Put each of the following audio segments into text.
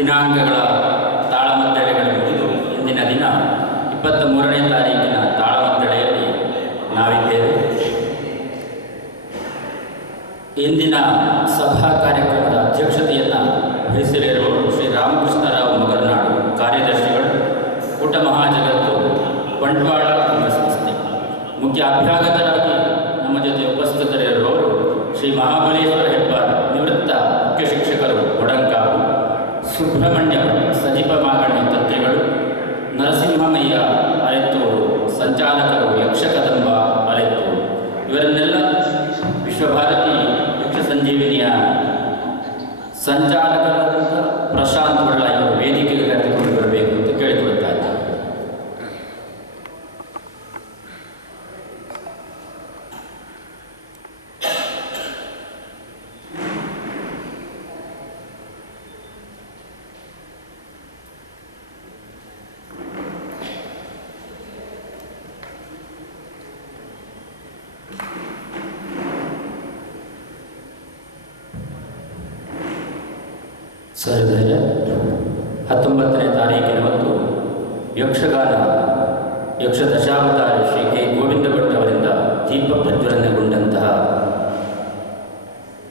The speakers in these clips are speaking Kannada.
ದಿನಾಂಕಗಳ ತಾಳಮದ್ದಳೆಗಳು ಮುಗಿದು ಇಂದಿನ ದಿನ 23ನೇ ತಾರೀಕಿನ ತಾಳಮದ್ದಳೆಯಲ್ಲಿ ನಾವಿದ್ದೇವೆ. ಇಂದಿನ ಸಭಾ ಕಾರ್ಯಕ್ರಮದ ಅಧ್ಯಕ್ಷತೆಯನ್ನು ವಹಿಸಲಿರುವವರು ಶ್ರೀ ರಾಮಕೃಷ್ಣರಾವ್ ಮಗರನಾಡು, ಕಾರ್ಯದರ್ಶಿಗಳು, ಊಟ ಮಹಾಜಗತ್ತು ಬಂಟ್ವಾಳ ಸಂಸ್ಥೆ. ಮುಖ್ಯ ಅಭ್ಯಾಗತರಾಗಿ ನಮ್ಮ ಜೊತೆ ಉಪಸ್ಥಿತರಿರುವವರು ಶ್ರೀ ಮಹಾಬಲೇಶ್ವರ ಹೆಬ್ಬಾರ್, ನಿವೃತ್ತ ಮುಖ್ಯ ಶಿಕ್ಷಕರು ಕೊಡಂಕಾವು, ಸುಬ್ರಹ್ಮಣ್ಯ ಸಜಿಪ ಮಾಗಣ್ಯ ತಂತ್ರಿಗಳು, ನರಸಿಂಹಮಯ್ಯ ಅಲೆತ್ತೂರು ಸಂಚಾಲಕರು, ಯಕ್ಷಕದಂಬ ಅಲೆತ್ತೂರು. ಇವರನ್ನೆಲ್ಲ ವಿಶ್ವಭಾರತಿ ಯಕ್ಷ ಸಂಜೀವಿನಿಯ ಸಂಚಾಲಕರಾದ ಪ್ರಶಾಂತ್ ಒಳ್ಳ ಇವರು ವೇದಿಕೆಗೆ ಕರೆದುಕೊಂಡು ಬರಬೇಕು ಅಂತ ಕೇಳಿಕೊಳ್ತಾ ಇದ್ದಾರೆ. ಸಹೃದಯರೇ, 19ನೇ ತಾರೀಕಿನವತ್ತು ಯಕ್ಷಗಾನ ಯಕ್ಷ ದಶಾವತಾರಿ ಶ್ರೀ ಕೆ ಗೋವಿಂದ ಭಟ್ ಅವರಿಂದ ದೀಪ ಪ್ರಜ್ವಲನೆಗೊಂಡಂತಹ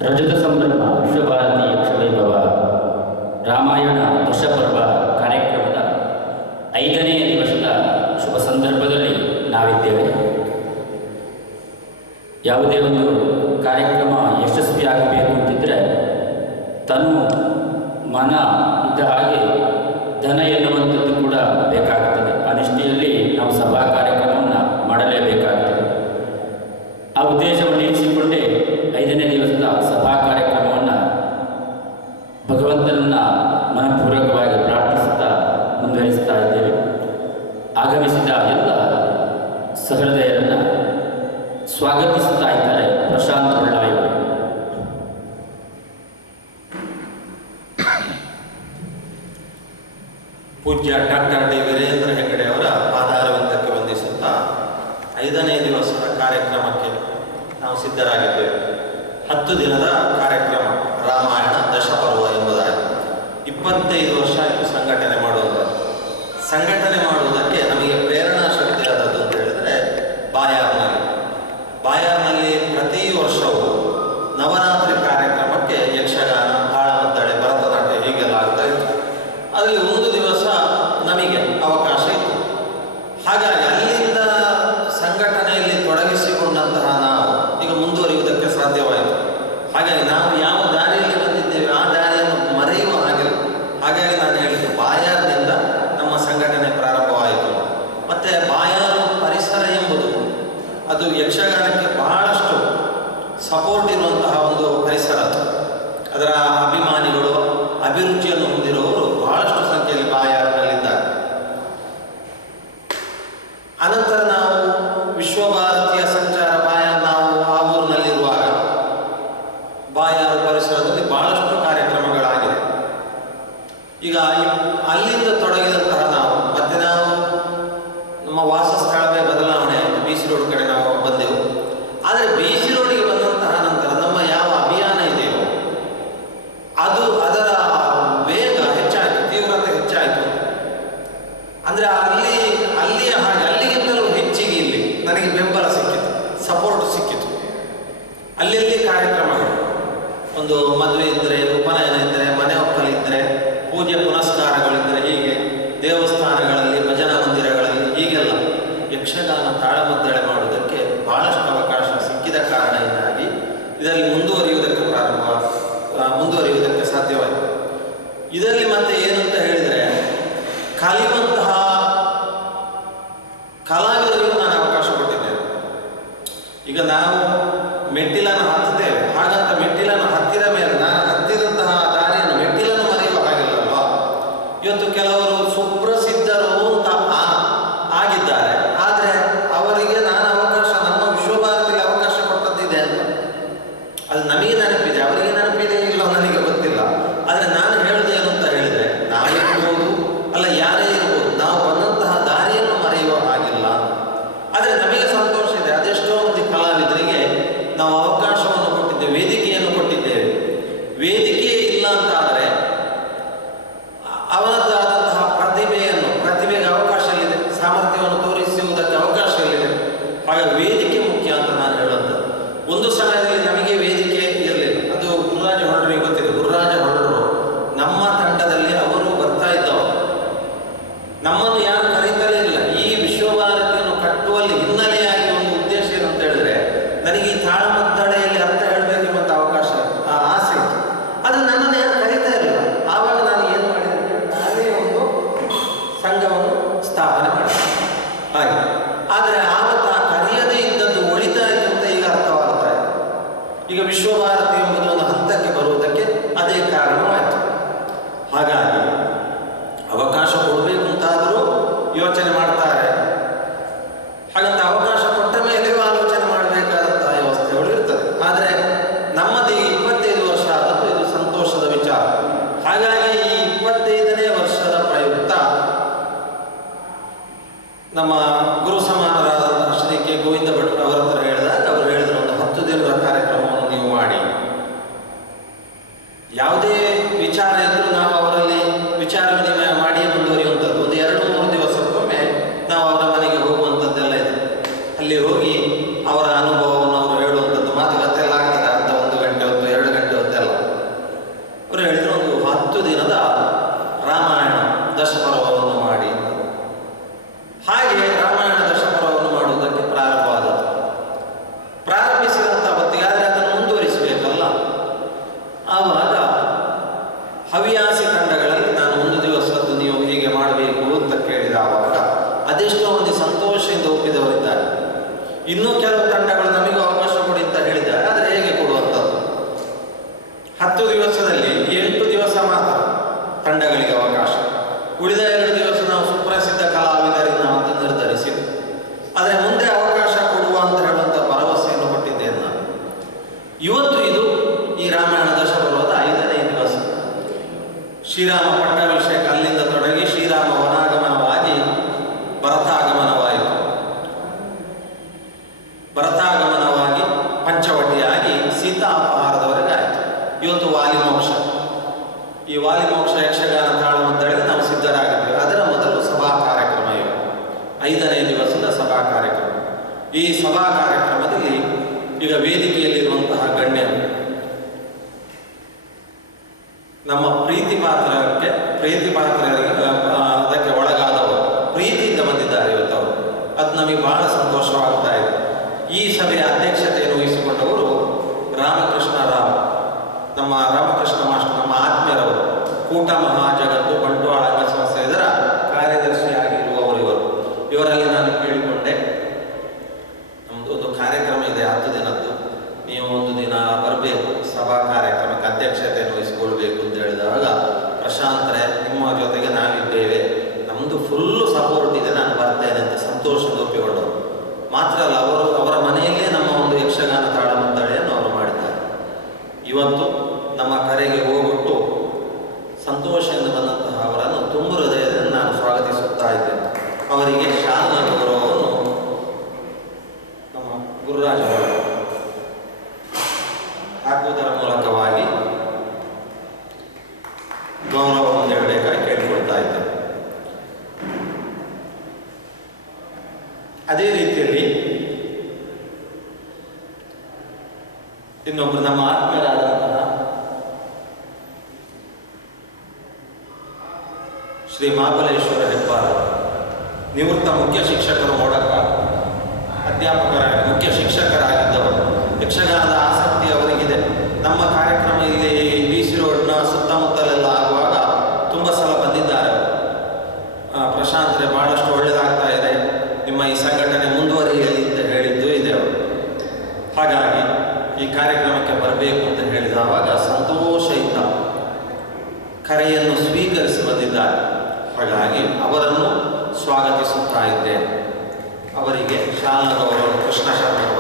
ರಜತ ಸಂಭ್ರಮ ವಿಶ್ವಭಾರತಿ ಯಕ್ಷವೈಭವ ರಾಮಾಯಣ ದಶಪರ್ವ ಕಾರ್ಯಕ್ರಮದ 5ನೇ ದಿವಸದ ಶುಭ ಸಂದರ್ಭದಲ್ಲಿ ನಾವಿದ್ದೇವೆ. ಯಾವುದೇ ಒಂದು ಕಾರ್ಯಕ್ರಮ ಯಶಸ್ವಿಯಾಗಬೇಕು ಅಂತಿದ್ದರೆ ತನು ಮನ ಇದ್ದ ಹಾಗೆ ಧನ ಎನ್ನುವಂಥದ್ದು ಕೂಡ ಬೇಕಾಗುತ್ತದೆ. ಆ ನಿಷ್ಠೆಯಲ್ಲಿ ನಾವು ಸಭಾ ಕಾರ್ಯಕ್ರಮವನ್ನು ಮಾಡಲೇಬೇಕಾಗುತ್ತದೆ. ಆ ಉದ್ದೇಶವನ್ನು ಇರಿಸಿಕೊಂಡೇ 5ನೇ ದಿವಸದ ಸಭಾ ಕಾರ್ಯಕ್ರಮವನ್ನು ಭಗವಂತನನ್ನು ಮನಪೂರ್ವಕವಾಗಿ ಪ್ರಾರ್ಥಿಸುತ್ತಾ ಮುಂದುವರಿಸ್ತಾ ಇದ್ದೇವೆ. ಆಗಮಿಸಿದ ಎಲ್ಲ ಸಹೃದಯರನ್ನು ಸ್ವಾಗತಿಸುತ್ತಾ ಇದ್ದಾರೆ ಪ್ರಶಾಂತ್ ಒಳ್ಳ ಇವರು. ಪೂಜ್ಯ ಡಾಕ್ಟರ್ ಡಿ ವೀರೇಂದ್ರ ಹೆಗ್ಗಡೆ ಅವರ ಪಾದಾರವಿಂದಕ್ಕೆ ವಂದಿಸುತ್ತಾ 5ನೇ ದಿವಸದ ಕಾರ್ಯಕ್ರಮಕ್ಕೆ ನಾವು ಸಿದ್ಧರಾಗಿದ್ದೇವೆ. 10 ದಿನದ ಕಾರ್ಯಕ್ರಮ ರಾಮಾಯಣ ದಶಪರ್ವ ಎಂಬುದಾಗಿ 25 ವರ್ಷ ಇದು ಸಂಘಟನೆ ಮಾಡುವುದಕ್ಕೆ ನಮಗೆ ಪ್ರೇರಣಾ ಶಕ್ತಿಯಾದದ್ದು ಅಂತ ಹೇಳಿದರೆ ಬಾಯಾರ್ನಲ್ಲಿ ಪ್ರತಿ ವರ್ಷವೂ ನವರಾತ್ರಿ ಕಾರ್ಯಕ್ರಮಕ್ಕೆ ಯಕ್ಷಗಾನ, ತಾಳಮದ್ದಳೆ, ಭರತನಾಟ್ಯ ಹೀಗೆಲ್ಲ ಆಗ್ತಾ ಇತ್ತು. ಅದರಲ್ಲಿ ಒಂದು ದಿವಸ ನಮಗೆ ಅವಕಾಶ ಇತ್ತು. ಹಾಗಾಗಿ ಅಲ್ಲಿಂದ ಸಂಘಟನೆಯಲ್ಲಿ ತೊಡಗಿಸಿಕೊಂಡಂತಹ ನಾವು ಈಗ ಮುಂದುವರಿಯುವುದಕ್ಕೆ ಸಾಧ್ಯವಾಯಿತು. ಹಾಗಾಗಿ ನಾವು ಯಾವ ದಾರಿಯಲ್ಲಿ ಬಂದಿದ್ದೇವೆ ಆ ದಾರಿಯನ್ನು ಮರೆಯುವ ಹಾಗಿಲ್ಲ. ಹಾಗಾಗಿ ನಾನು ಹೇಳಿದ್ದು ಬಾಯಾರ್ನಿಂದ ನಮ್ಮ ಸಂಘಟನೆ ಪ್ರಾರಂಭವಾಯಿತು. ಮತ್ತು ಬಾಯಾರು ಪರಿಸರ ಎಂಬುದು ಅದು ಯಕ್ಷಗಾನಕ್ಕೆ ಬಹಳಷ್ಟು ಸಪೋರ್ಟ್ ಇರುವಂತಹ ಒಂದು ಪರಿಸರ. ಅದರ ಅಭಿಮಾನಿಗಳು, ಅಭಿರುಚಿಯನ್ನು ಹೊಂದಿರುವವರು ಬಹಳಷ್ಟು ಸಂಖ್ಯೆಯಲ್ಲಿ ಬಾಯಾರಿನಲ್ಲಿದ್ದಾರೆ. ಅನಂತರ ನಾವು ವಿಶ್ವಭಾರತೀಯ ಸಂಚಾರ ನಾವು ಆ ಊರಿನಲ್ಲಿರುವಾಗ ಬಾಯಾರು ಪರಿಸರದಲ್ಲಿ ಬಹಳಷ್ಟು ಕಾರ್ಯಕ್ರಮಗಳಾಗಿದೆ. ಈಗ ಅಲ್ಲಿಂದ ತೊಡಗಿದಂತಹ ನಾವು ನಮ್ಮ ವಾಸಸ್ಥಳವೇ ಬದಲಾವಣೆ ಆಯಿತು. BC ರೋಡ್ ಕಡೆ ನಾವು ಬಂದೆವು. ಆದರೆ BC ರೋಡಿಗೆ ಬಂದಂತಹ ನಂತರ ನಮ್ಮ ಯಾವ ಅಭಿಯಾನ ಇದೆಯೋ ಅದು ಅದರ ವೇಗ ಹೆಚ್ಚಾಯಿತು, ತೀವ್ರತೆ ಹೆಚ್ಚಾಯಿತು. ಅಂದರೆ ಅಲ್ಲಿಯ ಹಾಗೆ ಅಲ್ಲಿಗಿಂತಲೂ ಹೆಚ್ಚಿಗೆ ಇಲ್ಲಿ ನನಗೆ ಬೆಂಬಲ ಸಿಕ್ಕಿತು, ಸಪೋರ್ಟ್ ಸಿಕ್ಕಿತು. ಅಲ್ಲೆಲ್ಲಿ ಕಾರ್ಯಕ್ರಮಗಳು, ಒಂದು ಮದುವೆ ಇದ್ದರೆ, ಉಪನಯನ ಇದ್ದರೆ, ಮನೆ ಒಕ್ಕಲಿದ್ದರೆ, ಪೂಜೆ ಪುನಸ್ಕಾರಗಳಿದ್ದರೆ, ಹೀಗೆ ದೇವಸ್ಥಾನಗಳಲ್ಲಿ, ಭಜನಾ ಮಂದಿರಗಳಲ್ಲಿ ಹೀಗೆಲ್ಲ ಯಕ್ಷಗಾನ ತಾಳಮದ್ದಳೆ ಮಾಡುವುದಕ್ಕೆ ಬಹಳಷ್ಟು ಅವಕಾಶ ಸಿಕ್ಕಿದ ಕಾರಣದಿಂದಾಗಿ ಇದರಲ್ಲಿ ಮುಂದುವರಿಯುವುದಕ್ಕೆ ಸಾಧ್ಯವಾಯಿತು. ಇದರಲ್ಲಿ ಮತ್ತೆ ಏನಂತ ಹೇಳಿದರೆ, ಕಲಿಯುವಂತಹ ಕಲಾವಿದರಿಗೂ ನಾನು ಅವಕಾಶ ಕೊಟ್ಟಿದ್ದೇನೆ. ಈಗ ನಾವು ಮೆಟ್ಟಿಲನ್ನು ಹತ್ತುತ್ತೇವೆ, ಹಾಗಂತ ಮೆಟ್ಟಿಲನ್ನು ಹತ್ತಿದ ಮೇಲೆ ನಾನು ಹತ್ತಿದಂತಹ ದಾರಿಯನ್ನು ಮೆಟ್ಟಿಲನ್ನು ಮರೆಯುವ ಹಾಗಿಲ್ಲಲ್ವಾ. ಇವತ್ತು ಕೆಲವರು ಸುಪ್ರಸಿದ್ಧರು ಅಂತ ಆಗಿದ್ದಾರೆ, ಆದರೆ ಅವರಿಗೆ ನಾನು ಅವಕಾಶ, ನಮ್ಮ ವಿಶ್ವಭಾರತಿಗೆ ಅವಕಾಶ ಕೊಟ್ಟದ್ದಿದೆ ಅಂತ ಅದು ನಮಗೆ ನೆನಪಿದೆ, ಅವರಿಗೆ ನೆನಪಿದೆ ಇಲ್ಲೋ ನನಗೆ ಗೊತ್ತಿಲ್ಲ. ಆದರೆ ನಾನು ಹೇಳೋದೇನು ಅಂತ ಹೇಳಿದರೆ, ನಾವಿರ್ಬೋದು ಅಲ್ಲ ಯಾರೇ ಇರ್ಬೋದು, ಉಳಿದ 2 ದಿವಸ ನಾವು ಸುಪ್ರಸಿದ್ಧ ಕಲಾವಿದರಿಂದ ಅಂತ ನಿರ್ಧರಿಸಿದ್ದು. ಆದರೆ ಮುಂದೆ ಅವಕಾಶ ಕೊಡುವ ಅಂತ ಹೇಳುವಂಥ ಭರವಸೆಯನ್ನು ಕೊಟ್ಟಿದ್ದೇನೆ ನಾನು. ಇವತ್ತು ಇದು ಈ ರಾಮಾಯಣ ದಶಪರ್ವದ 5ನೇ ದಿವಸ. ಶ್ರೀರಾಮ ಪಟ್ಟಾಭಿಷೇಕ ಅಲ್ಲಿಂದ ತೊಡಗಿ ಶ್ರೀರಾಮ ವನಾಗಮನವಾಗಿ ಭರತಾಗಮನವಾಯಿತು. ಭರತಾಗಮನವಾಗಿ ಪಂಚವಟಿಯಾಗಿ ಸೀತಾ ಅಪಹಾರದವರೆಗೆ ಆಯಿತು. ಇವತ್ತು ವಾಲಿಮೋಕ್ಷ. ಈ ವಾಲಿಮೋಕ್ಷ ಯಕ್ಷಗಾನ ತಾಳಮದ್ದಳೆಗೆ ನಾವು ಸಿದ್ಧರಾಗಿದ್ದೇವೆ. ಅದರ ಮೊದಲು ಸಭಾ ಕಾರ್ಯಕ್ರಮ ಇವೆ. 5ನೇ ದಿವಸದ ಸಭಾ ಕಾರ್ಯಕ್ರಮ. ಈ ಸಭಾ ಕಾರ್ಯಕ್ರಮದಲ್ಲಿ ಈಗ ವೇದಿಕೆಯಲ್ಲಿರುವಂತಹ ಗಣ್ಯರು ನಮ್ಮ ಪ್ರೀತಿ ಪಾತ್ರರಿಗೆ ಅದಕ್ಕೆ ಒಳಗಾದವರು ಪ್ರೀತಿಯಿಂದ ಬಂದಿದ್ದಾರೆ ಇವತ್ತು ಅವರು. ಅದು ನಮಗೆ ಬಹಳ ಸಂತೋಷವಾಗ್ತಾ ಇದೆ. ಈ ಸಭೆಯ ಅಧ್ಯಕ್ಷತೆಯನ್ನು ವಹಿಸಿಕೊಂಡವರು ರಾಮಕೃಷ್ಣ ರಾವ್, ನಮ್ಮ ರಾಮಕೃಷ್ಣ ಮಾಸ್ಟರ್, ನಮ್ಮ ಆತ್ಮೀಯರವರು. ಕೂಟ ಮಹಾಜಗತ್ತು ಬಂಟ್ವಾಳ ಸಂಸ್ಥೆ ಇದರ ಕಾರ್ಯದರ್ಶಿಯಾಗಿರುವವರು ಇವರು. ಇವರಲ್ಲಿ ನಾನು ಕೇಳಿಕೊಂಡೆ, ನಮ್ಮದು ಒಂದು ಕಾರ್ಯಕ್ರಮ ಇದೆ 10 ದಿನದ್ದು, ನೀವು ಒಂದು ದಿನ ಬರಬೇಕು, ಸಭಾ ಕಾರ್ಯಕ್ರಮಕ್ಕೆ ಅಧ್ಯಕ್ಷತೆಯನ್ನು ವಹಿಸಿಕೊಳ್ಬೇಕು ಅಂತ ಹೇಳಿದಾಗ, ಪ್ರಶಾಂತರೇ ನಿಮ್ಮ ಜೊತೆಗೆ ನಾವಿದ್ದೇವೆ, ನಮ್ಮದು ಫುಲ್ಲು ಸಪೋರ್ಟ್ ಇದೆ, ನಾನು ಬರ್ತೇನೆ ಅಂತ ಸಂತೋಷದ ಒಪ್ಪಿಕೊಂಡವರು. ಮಾತ್ರ ಅಲ್ಲ, ಅವರ ಮನೆಯಲ್ಲೇ ನಮ್ಮ ಒಂದು ಯಕ್ಷಗಾನ ತಾಳಮದ್ದಳೆಯನ್ನು ಅವರು ಮಾಡಿದ್ದಾರೆ. ಇವತ್ತು ನಮ್ಮ ಕರೆಗೆ ಹೋಗ್ಬಿಟ್ಟು ಸಂತೋಷದಿಂದ ಬಂದಂತಹ ಅವರನ್ನು ತುಂಬ ಹೃದಯದಿಂದ ನಾನು ಸ್ವಾಗತಿಸುತ್ತಾ ಇದ್ದೇನೆ. ಅವರಿಗೆ ಶಾಲಾ ಗೌರವವನ್ನು ನಮ್ಮ ಗುರುರಾಜ ಹಾಕುವುದರ ಮೂಲಕವಾಗಿ ಗೌರವವನ್ನು ನೀಡಬೇಕಾಗಿ ಕೇಳಿಕೊಳ್ತಾ ಇದ್ದೇನೆ. ಅದೇ ರೀತಿಯಲ್ಲಿ ಇನ್ನೊಬ್ಬರು ನಮ್ಮ ಆತ್ಮೀಯರಾದಂತಹ ಶ್ರೀ ಮಹಾಬಲೇಶ್ವರ ಹೆಬ್ಬಾರ, ನಿವೃತ್ತ ಮುಖ್ಯ ಶಿಕ್ಷಕರು, ಮೋಡಕ ಅಧ್ಯಾಪಕರಾಗಿ ಮುಖ್ಯ ಶಿಕ್ಷಕರಾಗಿದ್ದವರು. ಯಕ್ಷಗಾನದ ಆಸಕ್ತಿ ಅವರಿಗಿದೆ. ನಮ್ಮ ಕಾರ್ಯಕ್ರಮ ಇಲ್ಲಿ BC ರೋಡ್ನ ಸುತ್ತಮುತ್ತಲೆಲ್ಲ ಆಗುವಾಗ ತುಂಬ ಸಲ ಬಂದಿದ್ದಾರೆ. ಪ್ರಶಾಂತ್ರೆ ಬಹಳಷ್ಟು ಒಳ್ಳೆಯದಾಗ್ತಾ ಇದೆ, ನಿಮ್ಮ ಈ ಸಂಘಟನೆ ಮುಂದುವರಿಯಲಿ ಅಂತ ಹೇಳಿದ್ದು ಇದೆ ಅವರು. ಹಾಗಾಗಿ ಈ ಕಾರ್ಯಕ್ರಮಕ್ಕೆ ಬರಬೇಕು ಅಂತ ಹೇಳಿದವಾಗ ಸಂತೋಷದಿಂದ ಕರೆಯನ್ನು ಸ್ವೀಕರಿಸಿ ಬಂದಿದ್ದಾರೆ. ಹಾಗಾಗಿ ಅವರನ್ನು ಸ್ವಾಗತಿಸುತ್ತಾ ಇದ್ದೇನೆ. ಅವರಿಗೆ ಶಾಲಾ ಗೌರವ ಕೃಷ್ಣ ಶರ್ಮರು.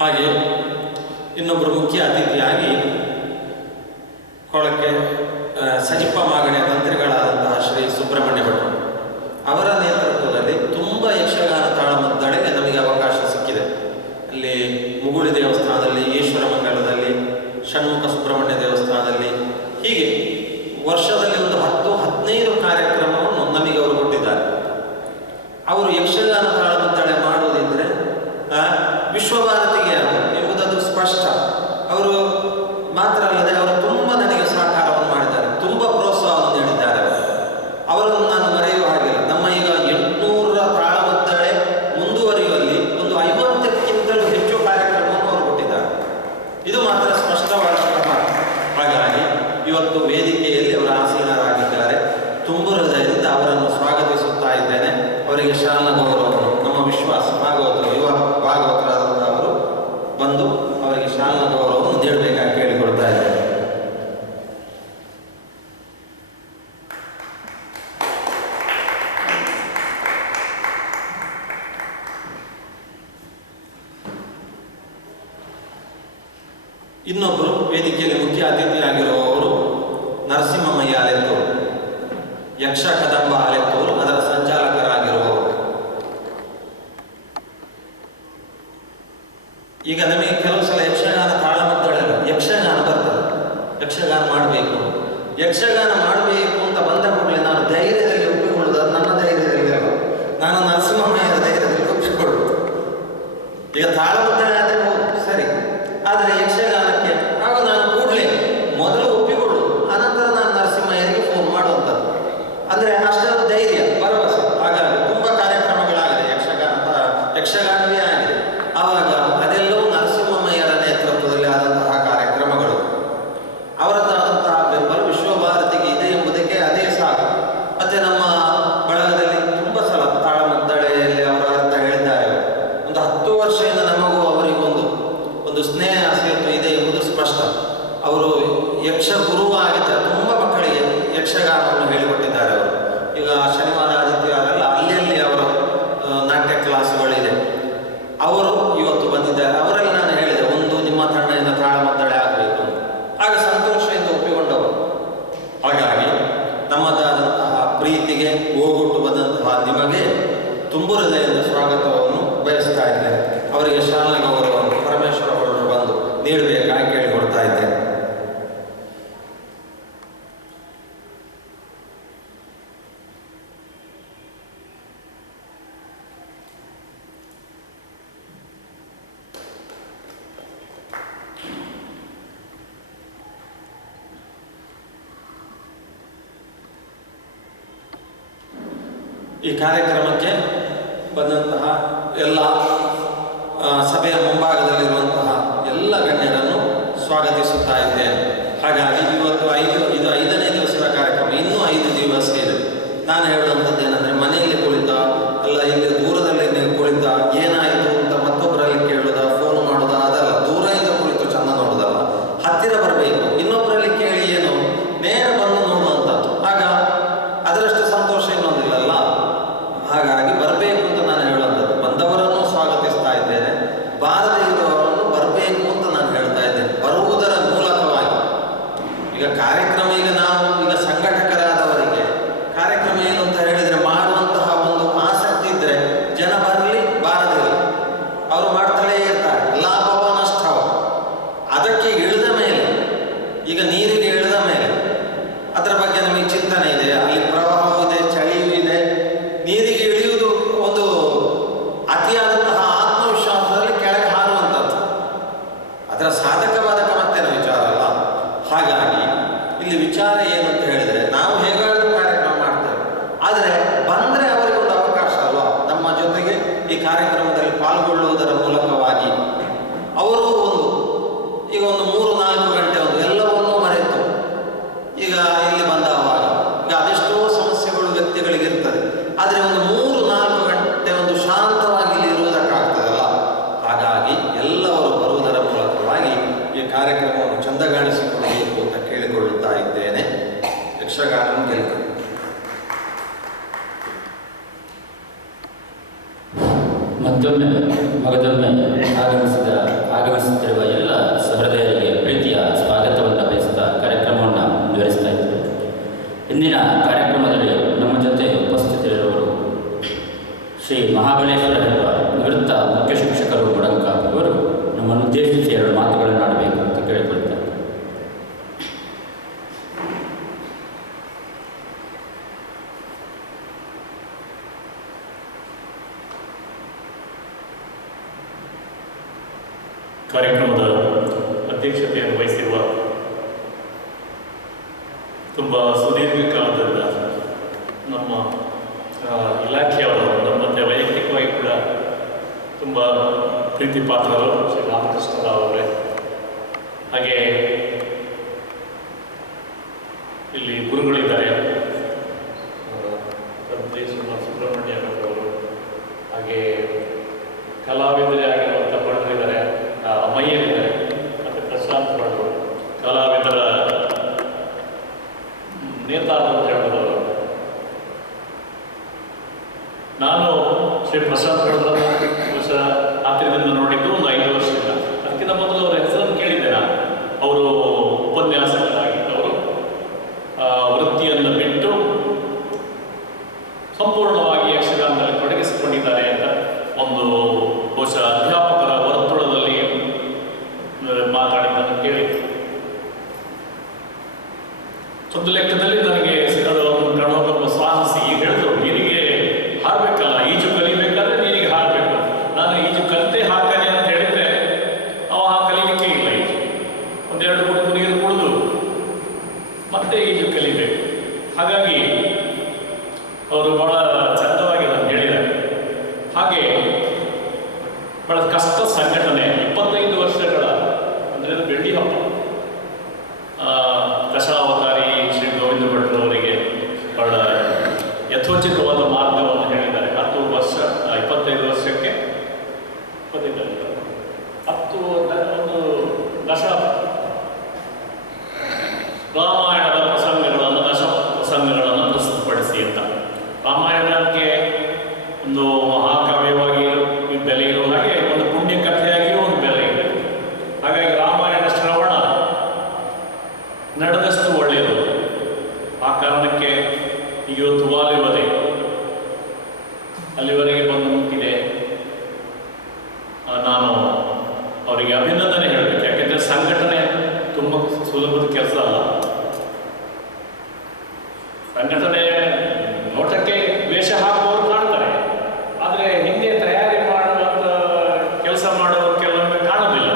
ಹಾಗೆ ಇನ್ನೊಬ್ಬರು ಮುಖ್ಯ ಅತಿಥಿಯಾಗಿ ಕೊಳಕ್ಕೆ ಸಜಿಪ್ಪ ಮಾಗಣಿಯ ತಂತ್ರಿಗಳಾದಂತಹ ಶ್ರೀ ಸುಬ್ರಹ್ಮಣ್ಯ ಭಟ್ರು ಅವರ ನೇತೃತ್ವದಲ್ಲಿ ತುಂಬ ಯಕ್ಷಗಾನ ತಾಳಮದ್ದಳೆಗೆ ನಮಗೆ ಅವಕಾಶ ಸಿಕ್ಕಿದೆ. ಅಲ್ಲಿ ಮುಗುಳಿ ದೇವಸ್ಥಾನದಲ್ಲಿ, ಈಶ್ವರ ಮಂಗಲದಲ್ಲಿ, ಷಣ್ಮುಖ ಸುಬ್ರಹ್ಮಣ್ಯ ದೇವಸ್ಥಾನದಲ್ಲಿ, ಹೀಗೆ ವರ್ಷದಲ್ಲಿ ಒಂದು 10-15 ಕಾರ್ಯಕ್ರಮವನ್ನು ನಮಗೆ ಅವರು ಕೊಟ್ಟಿದ್ದಾರೆ. ಅವರು ಯಕ್ಷಗಾನ ತಾಳಮದ್ದಳೆ ಮಾಡುವುದಿದ್ರೆ ವಿಶ್ವಭಾರತಿಗೆ ಎಂಬುದದು ಸ್ಪಷ್ಟ. ಅವರು ಮಾತ್ರ ಅಲ್ಲದೆ ಅವರು ತುಂಬ ನನಗೆ ಸಹಕಾರವನ್ನು ಮಾಡಿದ್ದಾರೆ, ತುಂಬ ಪ್ರೋತ್ಸಾಹವನ್ನು ನೀಡಿದ್ದಾರೆ. ಅವರನ್ನು ನಾನು ಮರೆಯುವ ಹಾಗಿಲ್ಲ. ನಮ್ಮ ಈಗ 800 ತಾಳಮದ್ದಳೆ ಮುಂದುವರಿಯುವಲ್ಲಿ ಒಂದು 50ಕ್ಕಿಂತಲೂ ಹೆಚ್ಚು ಕಾರ್ಯಕ್ರಮವನ್ನು ಅವರು ಕೊಟ್ಟಿದ್ದಾರೆ. ಇದು ಮಾತ್ರ ಸ್ಪಷ್ಟವಾದ ಮಾತು. ಹಾಗಾಗಿ ಇವತ್ತು ವೇದಿಕೆಯಲ್ಲಿ ಅವರು ಆಸೀನರಾಗಿದ್ದಾರೆ. ತುಂಬ ಹೃದಯದಿಂದ ಅವರನ್ನು ಸ್ವಾಗತಿಸುತ್ತಾ ಇದ್ದೇನೆ. ಅವರಿಗೆ ಶಾಲಾ ಗೌರವವನ್ನು ನಮ್ಮ ವಿಶ್ವಾಸ ಭಾಗವತರು, ಯುವ ಭಾಗವತರಾದಂಥ ಅವರು ಬಂದು ಅವರಿಗೆ ಶಾಲಾ ಗೌರವವನ್ನು ನೀಡಬೇಕಾಗಿ ಕೇಳಿಕೊಳ್ತಾ ಇದ್ದೇನೆ. ಇನ್ನೊಬ್ಬರು ವೇದಿಕೆಯಲ್ಲಿ ಮುಖ್ಯ ಅತಿಥಿಯಾಗಿರುವವರು ನರಸಿಂಹಮಯ್ಯ ಆಲೆತ್ತೂರು, ಯಕ್ಷ ಕದಂಬ ಆಲೆತ್ತೂರು, ಅದರ ಸಂಚಾಲಕರಾಗಿರುವವರು. ಈಗ ನಮಗೆ ಕೆಲವು ಸಲ ಯಕ್ಷಗಾನ ತಾಳಮದ್ದಳೆಲ್ಲ ಯಕ್ಷಗಾನ ಬರ್ತದೆ, ಯಕ್ಷಗಾನ ಮಾಡಬೇಕು ಅಂತ ಬಂದ ಕೂಡಲೇ ನಾನು ಧೈರ್ಯದಲ್ಲಿ ಒಪ್ಪಿಕೊಳ್ಳುವುದು, ಅದು ನನ್ನ ಧೈರ್ಯದಲ್ಲಿ ಅಲ್ಲ, ನಾನು ನರಸಿಂಹಮಯ್ಯರ ಧೈರ್ಯದಲ್ಲಿ ಒಪ್ಪಿಕೊಳ್ಳುವುದು. ಈಗ ತಾಳಮದ್ದಳೆ ಆದರೆ ಸರಿ, ಆದರೆ ಯಕ್ಷಗಾನಕ್ಕೆ ಆಗ ನಾನು ಕೂಡಲೇ ಮೊದಲು ಒಪ್ಪಿಕೊಳ್ಳುವುದು, ಅನಂತರ ನಾನು ನರಸಿಂಹಯ್ಯರಿಗೆ ಫೋನ್ ಮಾಡುವಂಥದ್ದು. ಅಂದರೆ ಅಷ್ಟೊಂದು ಧೈರ್ಯ, ಭರವಸೆ. ಹಾಗಾಗಿ ತುಂಬ ಕಾರ್ಯಕ್ರಮಗಳಾಗಿದೆ ಯಕ್ಷಗಾನ ತುಂಬು ಹೃದಯದ ಸ್ವಾಗತವನ್ನು ಬಯಸ್ತಾ ಇದ್ದೇನೆ. ಅವರಿಗೆ ಶಾಲಾ ಗೌರವವನ್ನು ಪರಮೇಶ್ವರ ಅವರು ಬಂದು ನೀಡಬೇಕಾಗಿ ಕೇಳಿಕೊಳ್ತಾ ಇದ್ದೇನೆ. ಈ ಕಾರ್ಯಕ್ರಮಕ್ಕೆ ಬಂದಂತಹ ಎಲ್ಲ ಸಭೆಯ ಮುಂಭಾಗದಲ್ಲಿರುವಂತಹ ಎಲ್ಲ ಗಣ್ಯರನ್ನು ಸ್ವಾಗತಿಸುತ್ತಾ ಇದ್ದೇನೆ. ಹಾಗಾಗಿ ಇವತ್ತು ಇದು 5ನೇ ದಿವಸದ ಕಾರ್ಯಕ್ರಮ, ಇನ್ನೂ 5 ದಿವಸ ಇದೆ. ನಾನು ಹೇಳುವಂಥದ್ದು ಏನಂದರೆ, ಮನೆಯಲ್ಲಿ ಕುಳಿತ ಅಲ್ಲ ಇಲ್ಲಿ ದೂರದಲ್ಲಿ ನೀವು ಕುಳಿತ ಏನಾಯಿತು ಅಂತ ಮತ್ತೊಬ್ಬರಲ್ಲಿ ಕೇಳೋದ, ಫೋನ್ ಮಾಡೋದ, ಅದಲ್ಲ. ದೂರದಿಂದ ಕುಳಿತು ಚಂದ ನೋಡೋದಲ್ಲ, ಹತ್ತಿರ ಬರಬೇಕು. ಇನ್ನೊಬ್ಬರಲ್ಲಿ ಕೇಳಿ ಏನು ನೇರ ಬಂದು ನೋಡುವಂಥದ್ದು, ಆಗ ಅದರಷ್ಟು ಸಂತೋಷ ಇನ್ನೊಂದಿಲ್ಲಲ್ಲ. ಹಾಗಾಗಿ ಬರಬೇಕು ಅಂತ ನಾನು ಹೇಳುವಂಥದ್ದು. ಬಂದವರನ್ನು ಸ್ವಾಗತಿಸ್ತಾ ಇದ್ದೇನೆ, ಬಾರದೇ ಇರುವವರನ್ನು ಬರಬೇಕು ಅಂತ ನಾನು ಹೇಳ್ತಾ ಇದ್ದೇನೆ. ಬರುವುದರ ಮೂಲಕವಾಗಿ ಈಗ ಕಾರ್ಯಕ್ರಮ, ಈಗ ಸಂಘಟಕರಾದವರಿಗೆ ಕಾರ್ಯಕ್ರಮ ಏನು ಅಂತ ಹೇಳಿದರೆ ಮಾಡುವಂತಹ ಒಂದು ಆಸಕ್ತಿ ಇದ್ದರೆ ಜನ ಬರಲಿ ಬಾರದಿರಲಿ ಅವರು ಮಾಡ್ತಲೇ ಇರ್ತಾರೆ, ಲಾಭವ ನಷ್ಟವ. ಅದಕ್ಕೆ ಇಳಿದ ಮೇಲೆ, ಈಗ ನೀರಿಗೆ ಇಳಿದ ಮೇಲೆ ಅದರ ಬಗ್ಗೆ ನಮಗೆ ಚಿಂತನೆ ಇದೆ, ಅಲ್ಲಿ ಪ್ರವಾಹವೂ ಇದೆ, ಚಳಿಯೂ ಇದೆ. ನೀರಿಗೆ ಇಳಿಯುವುದು ಒಂದು ಅತಿಯಾದಂತಹ ಆತ್ಮವಿಶ್ವಾಸದಲ್ಲಿ ಕೆಳಗೆ ಹಾರುವಂಥದ್ದು, ಅದರ ಸಾಧಕ ಬಾಧಕ ಮತ್ತೇನ ವಿಚಾರ ಅಲ್ಲ. ಹಾಗಾಗಿ ಇಲ್ಲಿ ವಿಚಾರ ಏನು ಅಂತ ಹೇಳಿದರೆ, ನಾವು ಹೇಗಾದರೂ ಕಾರ್ಯಕ್ರಮ ಮಾಡ್ತೇವೆ, ಆದರೆ ಬಂದರೆ ಅವರಿಗೊಂದು ಅವಕಾಶ ಅಲ್ವಾ ನಮ್ಮ ಜೊತೆಗೆ ಈ ಕಾರ್ಯಕ್ರಮದಲ್ಲಿ ಪಾಲ್ಗೊಳ್ಳುವುದರ ಮೂಲಕವಾಗಿ. ಅವರು ಈಗ ಒಂದು 3-4 ಗಂಟೆ ಎಲ್ಲವನ್ನೂ ಮರೆತು ಈಗ ಇಲ್ಲಿ ಬಂದವಾಗ ಈಗ ಅದೆಷ್ಟೋ ಸಮಸ್ಯೆಗಳು ವ್ಯಕ್ತಿಗಳಿಗೆ ಇರ್ತದೆ, ಆದರೆ ಒಂದು 3-4 ಗಂಟೆ ಶಾಂತವಾಗಿ ಇಲ್ಲಿ ಇರುವುದಕ್ಕಾಗ್ತದಲ್ಲ. ಹಾಗಾಗಿ ಎಲ್ಲವರು ಬರುವುದರ ಮೂಲಕವಾಗಿ ಈ ಕಾರ್ಯಕ್ರಮವನ್ನು ಚಂದಗಾಣಿಸಿಕೊಳ್ಳಬೇಕು ಅಂತ ಕೇಳಿಕೊಳ್ಳುತ್ತಾ ಇದ್ದೇನೆ. ಯಕ್ಷಗಾನ ಗೆಲ್ತು. ಮತ್ತೊಮ್ಮೆ ಮಗದೊಮ್ಮೆ ಆಗಮಿಸುತ್ತಿರುವ ಎಲ್ಲ ಸಹೃದಯರಿಗೆ ಪ್ರೀತಿಯ ಸ್ವಾಗತವನ್ನು ಬಯಸುತ್ತಾ ಕಾರ್ಯಕ್ರಮವನ್ನು ಮುಂದುವರಿಸ್ತಾ ಇದ್ದೇವೆ. ಇಂದಿನ ಕಾರ್ಯಕ್ರಮದಲ್ಲಿ ನಮ್ಮ ಜೊತೆ ಉಪಸ್ಥಿತರಿರುವವರು ಶ್ರೀ ಮಹಾಬಲೇಶ್ವರ ಎಂಬ ನಿವೃತ್ತ ಮುಖ್ಯ ಶಿಕ್ಷಕರು ಗುಡಂಕ. ಇವರು ನಮ್ಮನ್ನು ಉದ್ದೇಶಿಸಿ 2 ಮಾತುಗಳನ್ನು ಆಡಬೇಕು ಅಂತ ಕೇಳಿಕೊಳ್ತಾರೆ. ಕಾರ್ಯಕ್ರಮದ ಅಧ್ಯಕ್ಷತೆಯನ್ನು ವಹಿಸಿರುವ ತುಂಬ ಸುದೀರ್ಘ ಕಾಲದಿಂದ ನಮ್ಮ ಇಲಾಖೆಯವರು, ನಮ್ಮಂತೆ ವೈಯಕ್ತಿಕವಾಗಿ ಕೂಡ ತುಂಬ ಪ್ರೀತಿ ಪಾತ್ರರು ಶ್ರೀ ರಾಮಕೃಷ್ಣರಾವ್ ಅವರೇ, ಹಾಗೆ ಇಲ್ಲಿ ಗುರುಗಳಿದ್ದಾರೆ ಸುಬ್ರಹ್ಮಣ್ಯ ಅವರು, ಹಾಗೆ ಕಲಾವಿದರೇ ಆಗಿರುವಂಥ ಬಡವರಿದ್ದಾರೆ, ಅಮ್ಮಯ್ಯರಿದ್ದಾರೆ, ಮತ್ತು ಪ್ರಶಾಂತ್ ಬಡವರು ಕಲಾವಿದರ ನೇತಾರ ಅಂತ ಹೇಳ್ಬೋದು. ನಾನು ಶ್ರೀ ಪ್ರಶಾಂತ್ ಬಡವರ ಬಹುಶಃ ಹತ್ತಿರದಿಂದ ನೋಡಿದ್ದು ಒಂದು 5 ವರ್ಷದಿಂದ. ಅದಕ್ಕಿಂತ ಮೊದಲು ಅವರ ಹೆಸರನ್ನು ಕೇಳಿದ್ದೆ ನಾನು. ಅವರು ಉಪನ್ಯಾಸಕರಾಗಿದ್ದವರು, ವೃತ್ತಿಯನ್ನು ಬಿಟ್ಟು ಸಂಪೂರ್ಣವಾಗಿ ಯಕ್ಷಗಾನದಲ್ಲಿ ತೊಡಗಿಸಿಕೊಂಡಿದ್ದಾರೆ ಅಂತ ಒಂದು ಬಹುಶಃ ಅಧ್ಯಾಪಕರ ವರ್ತುಳದಲ್ಲಿ ಮಾತಾಡಿದ್ದನ್ನು ಕೇಳಿದ್ದು. ಒಂದು ಲೆಕ್ಕದಲ್ಲಿ ನನಗೆ ಕಾಣೋದೊಬ್ಬ ಸಾಹಸಿ ಹೇಳಿದ್ರು, ನೀರಿಗೆ ಹಾರಬೇಕಲ್ಲ, ಈಜು ಕಲಿಬೇಕಾದ್ರೆ ನೀರಿಗೆ ಹಾರಬೇಕು. ನಾನು ಈಜು ಕಲಿತೆ ಹಾಕನೆ ಅಂತ ಹೇಳಿದ್ರೆ ಅವ ಕಲಿಲಿಕ್ಕೆ ಇಲ್ಲ. ಈಜು 1-2 ಗುಡುಗು ನೀರು ಕುಡಿದು ಮತ್ತೆ ಈಜು ಕಲಿಬೇಕು. ಹಾಗಾಗಿ ಅವರು ಬಹಳ ಚಂದವಾಗಿ ಅದನ್ನು ಹೇಳಿದ್ದಾರೆ. ಹಾಗೆ ಬಹಳ ಕಷ್ಟ ಸಂಘಟನೆ 25 ವರ್ಷಗಳ ಅಂದರೆ ಅದು ಬೆಳ್ಳಿ ಹಬ್ಬ. ದಶಾವತಾರಿ ಶ್ರೀ ಗೋವಿಂದ ಭಟ್ರವರಿಗೆ ಬಹಳ ಯಥೋಚಿತವಾದ ಮಾರ್ಗವನ್ನು ಹೇಳಿದ್ದಾರೆ. 10 ವರ್ಷ 25 ವರ್ಷಕ್ಕೆ 10 ಒಂದು ದಶ ರಾಮಾಯಣದ ಪ್ರಸಂಗಗಳನ್ನು, ದಶ ಪ್ರಸಂಗಗಳನ್ನು ಪ್ರಸ್ತುತಪಡಿಸಿ ಅಂತ. ರಾಮಾಯಣಕ್ಕೆ ಒಂದು ಮಹಾಕಾವ್ಯವಾಗಿ ಬೆಲೆ ಇರುವ ಹಾಗೆ ಒಂದು ಪುಣ್ಯ ಕಥೆಯಾಗಿಯೂ ಒಂದು ಬೆಲೆ ಇದೆ. ಹಾಗಾಗಿ ರಾಮಾಯಣ ಶ್ರವಣ ನಡೆದಷ್ಟು ಒಳ್ಳೆಯದು. ಆ ಕಾರಣಕ್ಕೆ ಇವತ್ತು ವಾಲಿವದೆ ಅಲ್ಲಿವರೆಗೆ ಬಂದು ಮುಟ್ಟಿದೆ. ನಾನು ಅವರಿಗೆ ಅಭಿನಂದನೆ ಹೇಳಬೇಕು. ಯಾಕೆಂದರೆ ಸಂಘಟನೆ ತುಂಬ ಸುಲಭದ ಕೆಲಸ ಅಲ್ಲ. ಸಂಘಟನೆ ನೋಟಕ್ಕೆ ವೇಷ ಹಾಕುವವರು ಕಾಣ್ತಾರೆ, ಆದರೆ ಹಿಂದೆ ತಯಾರಿ ಮಾಡುವಂಥ ಕೆಲಸ ಮಾಡುವವರು ಕೆಲವೊಮ್ಮೆ ಕಾಣೋದಿಲ್ಲ.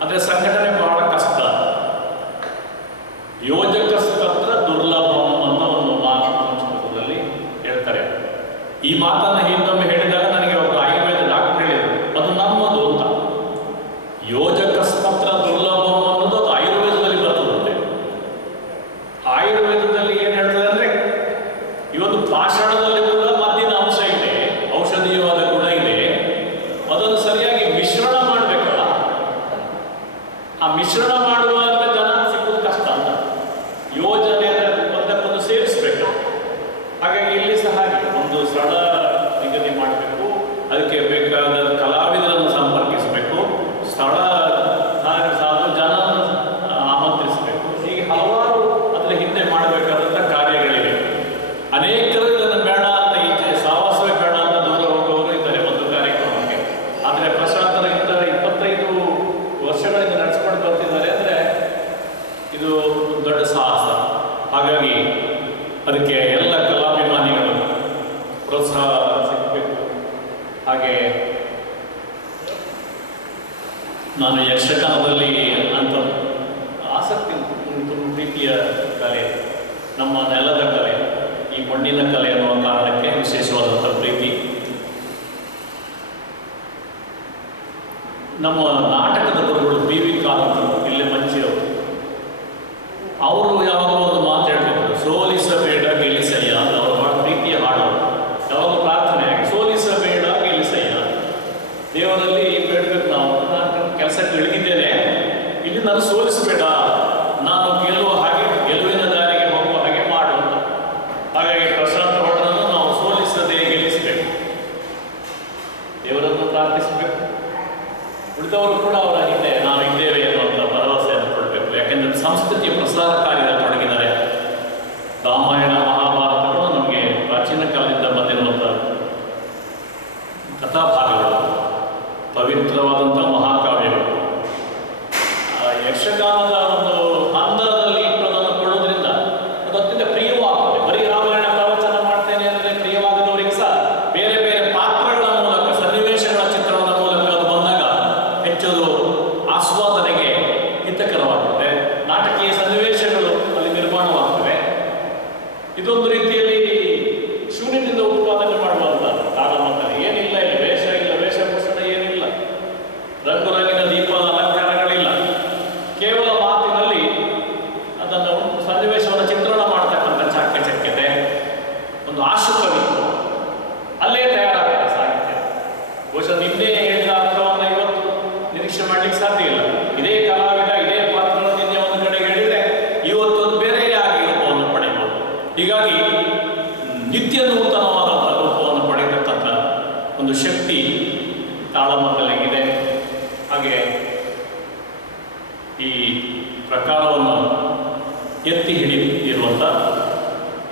ಆದರೆ ಸಂಘಟನೆ ಬಹಳ ಕಷ್ಟ. ಯೋಜಕಸ್ತತ್ರ ದುರ್ಲಭಂ ಅಂತ ಒಂದು ಮಾತು ಸಂಸ್ಕೃತದಲ್ಲಿ ಹೇಳ್ತಾರೆ. ಈ ಮಾತನ್ನು ಹಿಂದೊಮ್ಮೆ ಹೇಳಿದಾಗ ನನಗೆ ಒಬ್ಬ ಆಯುರ್ವೇದ ಡಾಕ್ಟರ್ ಹೇಳಿದರು, ಅದು ನಮ್ಮದು ಅಂತ. ಯೋಜಕಸ್ತತ್ರ ದುರ್ಲಭಂ ಅನ್ನೋದು ಅದು ಆಯುರ್ವೇದದಲ್ಲಿ ಬರ್ತದಂತೆ. ಆಯುರ್ವೇದದಲ್ಲಿ ಏನು ಹೇಳ್ತದೆ ಅಂದರೆ, ಇವತ್ತು ಭಾಷಣದಲ್ಲಿ ಕೂಡ ಮದ್ದಿನ ಅಂಶ ಇದೆ, ಔಷಧೀಯವಾದ ಗುಣ ಇದೆ, ಅದನ್ನು ಸರಿಯಾಗಿ ಮಿಶ್ರಣ ಮಾಡಬೇಕಲ್ಲ. ಆ ಮಿಶ್ರಣ ಮಾಡುವಾಗ ಜನ ಸಿಕ್ಕುವುದು ಕಷ್ಟ ಅಂತ. ಯೋಜನೆ ಒಂದಕ್ಕೊಂದು ಸೇರಿಸಬೇಕು. ಹಾಗಾಗಿ ಇಲ್ಲಿ ಸಹ ಒಂದು ಸ್ಥಳ ನಿಗದಿ ಮಾಡಬೇಕು, ಅದಕ್ಕೆ ಬೇಕಾದ ಕಲಾವಿದರನ್ನು ಸಂಪರ್ಕಿಸಬೇಕು, ಸ್ಥಳ ಸಾಧು ಜನ ಆಮಂತ್ರಿಸಬೇಕು. ಹೀಗೆ ಹಲವಾರು ಅದರ ಹಿಂದೆ ಮಾಡಬೇಕಾದಂಥ ಕಾರ್ಯಗಳಿವೆ. ಅನೇಕರು ಇದನ್ನು ಬೇಡ ಅಂತ, ಈಚೆ ಸಾವಾಸವೇ ಬೇಡ ಅಂತ ದೂರ ಹೋಗುವವರು ಇದ್ದಾರೆ ಒಂದು ಕಾರ್ಯಕ್ರಮಕ್ಕೆ. ಆದರೆ ಪ್ರಶಾಂತರ 25 ವರ್ಷಗಳಿಂದ ನಡೆಸ್ಕೊಂಡು ಬರ್ತಿದ್ದಾರೆ ಅಂದರೆ ಇದು ದೊಡ್ಡ ಸಾಹಸ. ಹಾಗಾಗಿ ಅದಕ್ಕೆ ಎಲ್ಲ ಕಲಾಭಿಮಾನಿಗಳು ಪ್ರೋತ್ಸಾಹ ಸಿಗಬೇಕು. ಹಾಗೆ ನಾನು ಯಕ್ಷಗಾನದಲ್ಲಿ ಅಂತ ಆಸಕ್ತಿ, ತುಂಬ ಪ್ರೀತಿಯ ಕಲೆ, ನಮ್ಮ ನೆಲದ ಕಲೆ, ಈ ಮಣ್ಣಿನ ಕಲೆ ಅನ್ನುವ ಕಾರಣಕ್ಕೆ ವಿಶೇಷವಾದಂಥ ಪ್ರೀತಿ. ನಮ್ಮ ನಾಟಕದ ಗುರುಗಳು BV ಕಾರಂತರು, ಇಲ್ಲಿ ಮಂಚಿಯವರು, ಅವರು ಯಾವಾಗಲೂ ಒಂದು ಮಾತು ಹೇಳ್ತಿದ್ರು, ಸೋಲಿಸಬೇಡ ಗೆಲ್ಲಿಸಯ್ಯ ಅಂತ. ಅವರು ಬಹಳ ಪ್ರೀತಿಯ ಹಾಡೋರು. ಯಾವಾಗ ಪ್ರಾರ್ಥನೆ ಆಗಿ ಸೋಲಿಸಬೇಡ ಗೆಲ್ಲಿಸಯ್ಯ, ದೇವರಲ್ಲಿ ಬೇಡಬೇಕು ನಾವು, ನಾನು ಕೆಲಸಕ್ಕೆ ಇಳಿದಿದ್ದೇನೆ, ಇಲ್ಲಿ ನಾನು ಸೋಲಿಸಬೇಡ, ನಾನು ಗೆಲ್ಲುವ ಹಾಗೆ, ಗೆಲುವಿನ ದಾರಿಗೆ ಹೋಗುವ ಹಾಗೆ ಮಾಡು ಅಂತ. ಹಾಗಾಗಿ ಪ್ರಶಾಂತ ಹೊಡೆದನ್ನು ನಾವು ಸೋಲಿಸದೆ ಗೆಲ್ಲಿಸಬೇಕು, ದೇವರನ್ನು ಪ್ರಾರ್ಥಿಸಬೇಕು. ಉಳಿದವರು ಕೂಡ ಅವರ ಹಿಂದೆ ನಾವು ಇದ್ದೇವೆ ಎನ್ನುವಂಥ ಭರವಸೆಯನ್ನು ಕೊಡಬೇಕು. ಯಾಕೆಂದರೆ ಸಂಸ್ಕೃತಿಯ ಪ್ರಸಾರ ಕಾರ್ಯದಲ್ಲಿ ತೊಡಗಿದ್ದಾರೆ. ರಾಮಾಯಣ ಮಹಾಭಾರತಗಳು ನಮಗೆ ಪ್ರಾಚೀನ ಕಾಲದಿಂದ ಬಂದಿರುವಂಥ ಕಥಾಭಾಗಗಳು, ಪವಿತ್ರವಾದಂಥ ಮಹಾಕಾವ್ಯಗಳು. ಯಕ್ಷಗಾನದ ಒಂದು ಹಂದರದಲ್ಲಿ ಇಟ್ಟು ಅದನ್ನು ಕೊಡೋದ್ರಿಂದ ಅದು ಅತ್ಯಂತ ಪ್ರಿಯವೂ ಆಗ್ತದೆ. ಬರೀ ರಾಮಾಯಣ ಪ್ರವಚನ ಮಾಡ್ತೇನೆ ಅಂದರೆ ಪ್ರಿಯವಾಗದವರಿಗೆ ಸಹ ಬೇರೆ ಬೇರೆ ಪಾತ್ರಗಳ ಮೂಲಕ, ಸನ್ನಿವೇಶಗಳ ಚಿತ್ರಣದ ಮೂಲಕ ಅದು ಬಂದಾಗ ಹೆಚ್ಚು ಆಸ್ವಾದನೆಗೆ ಹಿತಕರವಾಗ್ತದೆ. ನಾಟಕೀಯ ಸನ್ನಿವೇಶಗಳು ಅಲ್ಲಿ ನಿರ್ಮಾಣವಾಗ್ತವೆ. ಇದೊಂದು ರೀತಿಯಲ್ಲಿ ಶೂನ್ಯದಿಂದ ಉತ್ಪಾದನೆ ಮಾಡುವಂಥದ್ದು. ತಾಳಮದ್ದಲೆ ಏನಿಲ್ಲ, ಇಲ್ಲಿ ವೇಷ ಇಲ್ಲ, ವೇಷಭೂಷಣ ಏನಿಲ್ಲ, ರಂಗುರಂಗಿನ ದೀಪದ ಅಲಂಕಾರಗಳಿಲ್ಲ, ಕೇವಲ ಮಾತಿನಲ್ಲಿ ಅದನ್ನು ಸನ್ನಿವೇಶವನ್ನು ಚಿತ್ರಣ ಮಾಡ್ತಕ್ಕಂಥ ಚಾಕಚಕ್ಯತೆ, ಒಂದು ಆಶುಕವಿತ್ತು ಅಲ್ಲೇ ತಯಾರಾಗ್ತದೆ ಸಾಹಿತ್ಯ. ಬಹುಶಃ ನಿನ್ನೆ ಹೇಳಿದ ಅರ್ಥವನ್ನು ಇವತ್ತು ನಿರೀಕ್ಷೆ ಮಾಡಲಿಕ್ಕೆ ಸಾಧ್ಯ ಇಲ್ಲ. ಇದೇ ಕಲಾವಿದ ಇದೇ ಪಾತ್ರವನ್ನು ನಿನ್ನೆ ಒಂದು ಕಡೆಗೆ ಹೇಳಿದರೆ ಇವತ್ತು ಒಂದು ಬೇರೆಯೇ ಆಗಿ ರೂಪವನ್ನು ಪಡೆಯಬಹುದು. ಹೀಗಾಗಿ ನಿತ್ಯ ನೂತನವಾದಂಥ ರೂಪವನ್ನು ಪಡೆಯತಕ್ಕಂಥ ಒಂದು ಶಕ್ತಿ ತಾಳಮದ್ದಲೆಗಿದೆ. ಹಾಗೆ ಈ ಪ್ರಕಾರವನ್ನು ಎತ್ತಿ ಹಿಡಿದಿರುವಂಥ,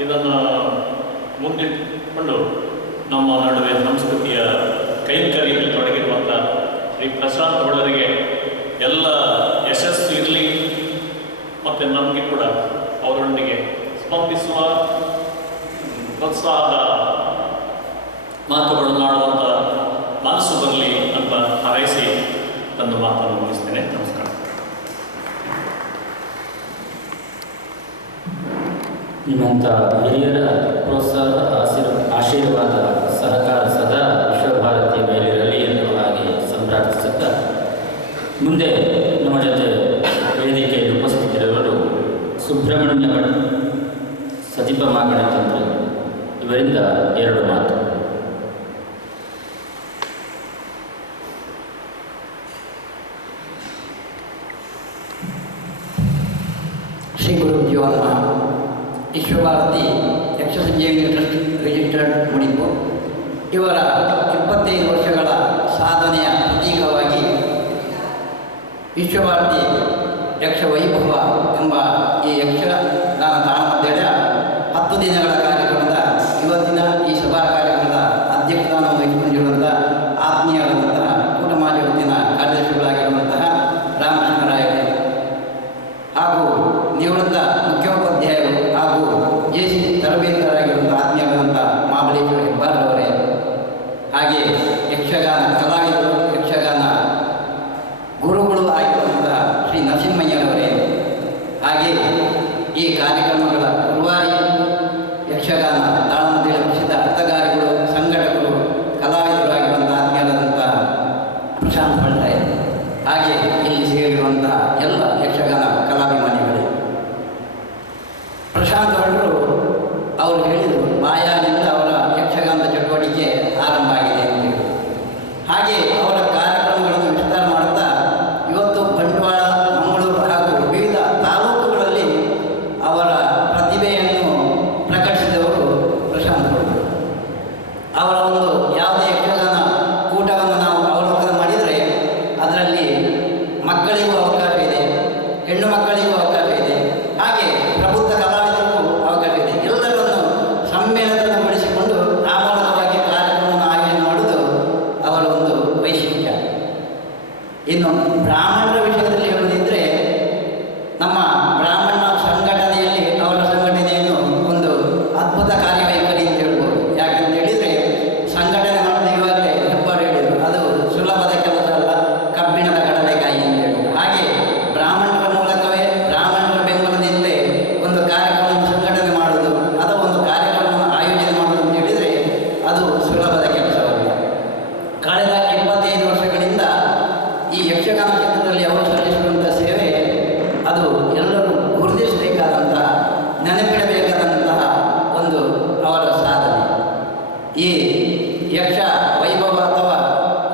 ಇದನ್ನು ಮುಂದಿಟ್ಟುಕೊಂಡು ನಮ್ಮ ನಡುವೆ ಸಂಸ್ಕೃತಿಯ ಕೈಂಕರ್ಯದಲ್ಲಿ ತೊಡಗಿರುವಂಥ ಶ್ರೀ ಪ್ರಶಾಂತ್ ಹೊಳ್ಳರಿಗೆ ಎಲ್ಲ ಯಶಸ್ಸು ಇರಲಿ. ಮತ್ತು ನಮಗೆ ಕೂಡ ಅವರೊಂದಿಗೆ ಸ್ಪಂದಿಸುವ ಪ್ರೋತ್ಸಾಹದ ಮಾತುಗಳನ್ನು ಆಡುವಂಥ ಮನಸ್ಸು ಬರಲಿ ಅಂತ ಹಾರೈಸಿ ತನ್ನ ಮಾತನ್ನು ಮುಗಿಸ್ತೇನೆ. ನಮಸ್ಕಾರ. ನಿಮ್ಮಂಥ ಹಿರಿಯರ ಪ್ರೋತ್ಸಾಹ, ಆಶೀರ್ವಾದ, ಸಹಕಾರ ಸದಾ ವಿಶ್ವಭಾರತಿಯ ಮೇಲಿರಲಿ ಎನ್ನುವ ಹಾಗೆ ಸಂಪ್ರಾರ್ಥಿಸುತ್ತಾ, ಮುಂದೆ ನಮ್ಮ ಜೊತೆ ವೇದಿಕೆಯಲ್ಲಿ ಉಪಸ್ಥಿತರಿರುವರು ಸುಬ್ರಹ್ಮಣ್ಯ ಭಟ್, ಸಜಿಪ ಮಾಗಣತಂತ್ರ, ಇವರಿಂದ 2 ಮಾತು. ಶ್ರೀ ಗುರುಭ್ಯೋ ನಮಃ. ವಿಶ್ವಭಾರತಿ ಯಕ್ಷಸಂಜೀವಿನಿ ಟ್ರಸ್ಟ್ ರಿಜಿಸ್ಟರ್ಡ್ ಮುಡಿಪು ಇವರ 25 ವರ್ಷಗಳ ಸಾಧನೆಯ ಪ್ರತೀಕವಾಗಿ ವಿಶ್ವಭಾರತಿ ಯಕ್ಷ ವೈಭವ ಎಂಬ ಈ ಯಕ್ಷಗಾನ ತಾಳಮದ್ದಳೆಯ 10 ದಿನಗಳ ಕಾರ್ಯಕ್ರಮದ ಇವತ್ತಿನ ಈ ಸಭಾ ಕಾರ್ಯಕ್ರಮದ ಹಾಗೆ ಯಕ್ಷಗಾನ ಕಲಾವಿದರು, ಯಕ್ಷಗಾನ ಗುರುಗಳು ಆಗಿರುವಂತಹ ಶ್ರೀ ನರಸಿಂಹಯ್ಯನವರೇ, ಹಾಗೆ ಈ ಕಾರ್ಯಕ್ರಮಗಳ ಗುರುವಾರಿ ಯಕ್ಷಗಾನ ತಾಳಮದ್ದಳೆ ಪ್ರಸಿದ್ಧ ಅರ್ಥಗಾರಿಗಳು, ಸಂಘಟಕರು, ಕಲಾವಿದರು ಆಗಿರುವಂತಹ ಆತ್ಮೀಯರಾದಂಥ ಪ್ರಶಾಂತ್ ಹೊಳ್ಳೆ, ಹಾಗೆ ಇಲ್ಲಿ ಸೇರಿರುವಂತಹ ಎಲ್ಲ ಯಕ್ಷಗಾನ ಕಲಾಭಿಮಾನಿಗಳೇ. ಪ್ರಶಾಂತ್ ಹೊಳ್ಳೆರು ಅವರು ಹೇಳಿದರು, ಮಾಯಾದಿಂದ ಅವರ ಯಕ್ಷಗಾನದ ಚಟುವಟಿಕೆ ಆರಂಭ ಆಗಿದೆ ಅಂತ ಹೇಳಿ. ಹಾಗೆ ಅವರ ಕಾರ್ಯಕ್ರಮಗಳನ್ನು ವಿಸ್ತಾರ ಮಾಡುತ್ತಾ ಇವತ್ತು ಬಂಟ್ವಾಳ, ಮಂಗಳೂರು ಹಾಗೂ ವಿವಿಧ ತಾಲೂಕುಗಳಲ್ಲಿ ಅವರ ಪ್ರತಿಭೆಯನ್ನು ಪ್ರಕಟಿಸಿದವರು ಪ್ರಶಾಂತ್ ಹೊಳ್ಳೆರು. ಅವರ ಒಂದು ಯಾವುದೇ ಯಕ್ಷಗಾನ ಕೂಟವನ್ನು ನಾವು ಅವಲೋಕನ ಮಾಡಿದರೆ ಅದರಲ್ಲಿ ಮಕ್ಕಳಿಗೂ ಅವಕಾಶ ಇದೆ, ಹೆಣ್ಣು ಮಕ್ಕಳಿಗೂ ಅವಕಾಶ ಇದೆ, ಹಾಗೆ ಪ್ರಬುದ್ಧ ಕಲಾವಿದರಿಗೂ ಅವಕಾಶ ಇದೆ. ಎಲ್ಲರನ್ನು ಸಮ್ಮೇಳನಗೊಳಿಸಿಕೊಂಡು ಆ ಮೂಲಕವಾಗಿ ಕಾರ್ಯಕ್ರಮವನ್ನು ಆಯೋಜನೆ ಮಾಡುವುದು ಅವರ ಒಂದು ವೈಶಿಷ್ಟ್ಯ. ಇನ್ನು ಬ್ರಾಹ್ಮಣರ ವಿಷಯದಲ್ಲಿ ಹೇಳುವುದಿದ್ದರೆ, ನಮ್ಮ ಬ್ರಾಹ್ಮಣ ಸಂಘಟನೆಯಲ್ಲಿ ಅವರ ಸಂಘಟನೆಯನ್ನು ಒಂದು ಅದ್ಭುತ ಕಾರ್ಯವೈಖರಿ ಅಂತ ಹೇಳ್ಬೋದು. ಯಾಕಂತ ಹೇಳಿದರೆ, ಸಂಘಟನೆ ಮಾಡೋದು ಇವಾಗಲೇ ಹೆಬ್ಬಾರು ಹೇಳಿದರು, ಅದು ಸುಲಭದ ಕೆಲಸ ಅಲ್ಲ, ಕಬ್ಬಿಣದ ಕಡಲೆಕಾಯಿ ಅಂತ ಹೇಳಿದರು. ಹಾಗೆ ಬ್ರಾಹ್ಮಣರ ಮೂಲಕವೇ, ಬ್ರಾಹ್ಮಣರ ಬೆಂಬಲದಿಂದಲೇ ಒಂದು ಕಾರ್ಯಕ್ರಮವನ್ನು ಸಂಘಟನೆ ಮಾಡುವುದು ಅಥವಾ ಒಂದು ಕಾರ್ಯಕ್ರಮವನ್ನು ಆಯೋಜನೆ ಮಾಡುವುದು ಅಂತ ಹೇಳಿದರೆ ಅದು ಸುಲಭದ ಕೆಲಸವಲ್ಲ. ಕಳೆದ 25 ವರ್ಷಗಳಿಂದ ಈ ಯಕ್ಷಗಾನ ಕ್ಷೇತ್ರದಲ್ಲಿ ಅವರು ಸಲ್ಲಿಸುವಂಥ ಸೇವೆ ಅದು ಎಲ್ಲರೂ ಗುರುತಿಸಬೇಕಾದಂತಹ, ನೆನಪಿಡಬೇಕಾದಂತಹ ಒಂದು ಅವರ ಸಾಧನೆ. ಈ ಯಕ್ಷ ವೈಭವ ಅಥವಾ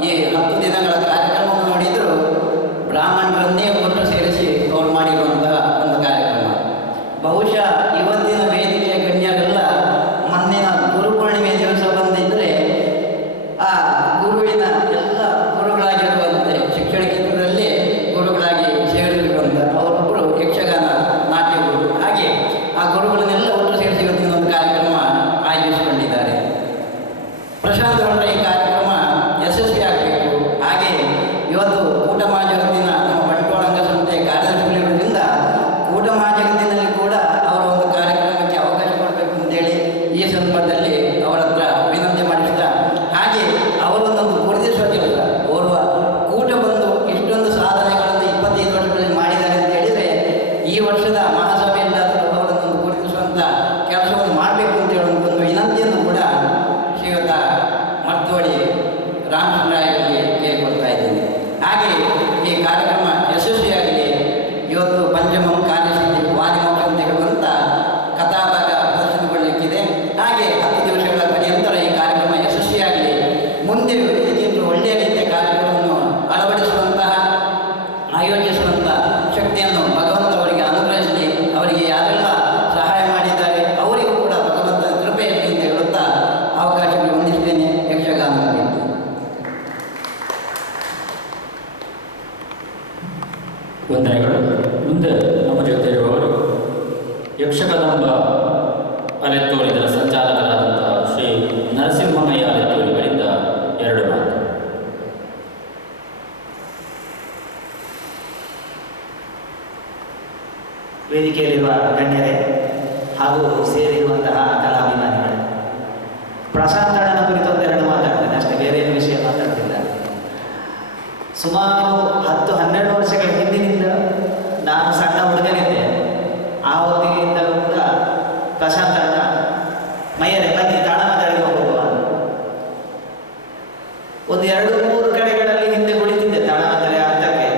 ಈ 10 ದಿನಗಳ ಕಾರ್ಯಕ್ರಮವನ್ನು ನೋಡಿದರೂ ಬ್ರಾಹ್ಮಣರನ್ನೇ ಒಟ್ಟು ಸೇರಿಸಿ ಅವರು ಮಾಡಿರುವಂತಹ ಒಂದು ಕಾರ್ಯಕ್ರಮ. ಬಹುಶಃ ಇವತ್ತಿನ ವೇದಿಕೆಯ ಗಣ್ಯರೆಲ್ಲ ಮೊನ್ನಿನ ಗುರುಪೂರ್ಣಿಮೆ ದಿವಸ ಬಂದಿದ್ದರೆ ಆ ಗುರುವಿನ ಎಲ್ಲ ಗುರುಗಳಾಗಿರುವಂತೆ, ಶಿಕ್ಷಣ ಕ್ಷೇತ್ರದಲ್ಲೇ ಗುರುಗಳಾಗಿ ಸೇರಿರುವಂಥ ಅವರೊಬ್ಬರು ಯಕ್ಷಗಾನ ನಾಟ್ಯ ಗುರು. ಹಾಗೆ ಆ ಗುರುಗಳನ್ನೆಲ್ಲ ಒಟ್ಟು ಸೇರಿಸಿ ಇವತ್ತಿನ ಒಂದು ಕಾರ್ಯಕ್ರಮ ಆಯೋಜಿಸಿಕೊಂಡಿದ್ದಾರೆ. ಪ್ರಶಾಂತ್ ಅವರ ಈ ಕಾರ್ಯಕ್ರಮ ಯಶಸ್ವಿಯಾಗಬೇಕು. ಹಾಗೆ ಇವತ್ತು ಕೂಟಮಾ ಜಗತ್ತಿನ ನಮ್ಮ ಬಂಟ್ವಾಳ ಅಂಗಸಂಸ್ಥೆಯ ಕಾರ್ಯದರ್ಶಿಗಳಿರುವುದರಿಂದ ಕೂಟಮಾ ಜಗತ್ತಿನಲ್ಲಿ ಕೂಡ ಅವರ ಒಂದು ಕಾರ್ಯಕ್ರಮಕ್ಕೆ ಅವಕಾಶ ಕೊಡಬೇಕು ಅಂತೇಳಿ ಈ ಸಂದರ್ಭದಲ್ಲಿ ಅವರ ಹತ್ರ ವಿನಂತಿ ಮಾಡಿಸಿದ. ಹಾಗೆ ಅವರೊಂದು ಗುರುತಿಸುವ ಕೆಲಸ, ಓರ್ವ ಕೂಟ ಬಂದು ಇಷ್ಟೊಂದು ಸಾಧನೆಗಳನ್ನು 25 ವರ್ಷಗಳಲ್ಲಿ ಮಾಡಿದ್ದಾರೆ ಅಂತ ಹೇಳಿದರೆ ಈ ವರ್ಷದ ಮಹಾಸಭೆಯಲ್ಲಾದರೂ ಅವರನ್ನು ಗುರುತಿಸುವಂಥ ಕೆಲಸವನ್ನು ಮಾಡಬೇಕು ಅಂತ ಹೇಳುವಂಥ ಒಂದು ವಿನಂತಿಯನ್ನು ಕೂಡ ಶ್ರೀಯುತ ಮರ್ತೋಡಿ ರಾಮಚಂದ್ರಾಯರಿಗೆ ಕೇಳಿಕೊಳ್ತಾ ಇದ್ದೇನೆ. ಹಾಗೆ ಈ ಕಾರ್ಯಕ್ರಮ ಯಶಸ್ವಿಯಾಗಲಿ. ಇವತ್ತು ಪಂಚಮಂ ಕಾರ್ಯಸಿದ್ಧಿ ವಾದಿಮೋಕ್ಷ ಅಂತ ಹೇಳುವಂಥ ಕಥಾಭಾಗ ಪ್ರದರ್ಶನಗೊಳ್ಳಲಿಕ್ಕಿದೆ. ಹಾಗೆ 10 ದಿವಸಗಳ ಪರ್ಯಂತರ ಈ ಕಾರ್ಯಕ್ರಮ ಯಶಸ್ವಿಯಾಗಲಿ. ಮುಂದೆ ಇದಕ್ಕಿಂತ ಒಳ್ಳೆಯ ರೀತಿಯ ಕಾರ್ಯಕ್ರಮವನ್ನು ಅಳವಡಿಸುವಂತಹ, ಆಯೋಜಿಸುವಂಥ ಶಕ್ತಿಯನ್ನು ಭಗವಂತ ಅವರಿಗೆ ಅನುಗ್ರಹಿಸಲಿ. ಅವರಿಗೆ ಯಾರೆಲ್ಲ ಸಹಾಯ ಮಾಡಿದ್ದಾರೆ ಅವರಿಗೂ ಕೂಡ ಭಗವಂತನ ಕೃಪೆ ಇರಲಿ ಅಂತ ಹೇಳುತ್ತಾ ಅವಕಾಶಕ್ಕೆ ಹೊಂದಿಸ್ತೇನೆ. ಯಕ್ಷಗಾನಕ್ಕೆ ವಂದನೆಗಳು. ಮುಂದೆ ನಮ್ಮ ಜೊತೆ ಇರುವವರು ಯಕ್ಷಕದಂಬ ಅಲೆತ್ತೂರು ಇದರ ಸಂಚಾಲಕರಾದಂತಹ ಶ್ರೀ ನರಸಿಂಹಮಯ್ಯ ಅಲೆತ್ತೂರುಗಳಿಂದ 2 ಮಾತು. ವೇದಿಕೆಯಲ್ಲಿರುವ ಗಣ್ಯರೇ ಹಾಗೂ ಸೇರಿರುವಂತಹ ಕಲಾಭಿಮಾನಿಗಳೇ, ಪ್ರಶಾಂತ್ ಅಣ್ಣನ ಕುರಿತು 2 ಮಾತಾಡ್ತೇನೆ ಅಷ್ಟೇ, ಬೇರೆ ಏನು ವಿಷಯ ಮಾತಾಡ್ತಿಲ್ಲ. ಸುಮಾರು 10-12 ವರ್ಷಗಳ ಹಿಂದಿನಿಂದ ನಾನು ಸಣ್ಣ ಹುಡುಗನಿದ್ದೆ. ಆ ಹೊತ್ತಿಗಿಂತಲೂ ಕೂಡ ಪ್ರಶಾಂತ್ ಅಣ್ಣ ಮೈಯರೆ ಬನ್ನಿ ತಾಳಮದ್ದಳೆಗೆ ಹೋಗುವ. ಒಂದು 2-3 ಕಡೆಗಳಲ್ಲಿ ಹಿಂದೆ ಕುಳಿತಿದ್ದೆ ತಾಳಮದ್ದಳೆ ಅರ್ಥಕ್ಕೆ,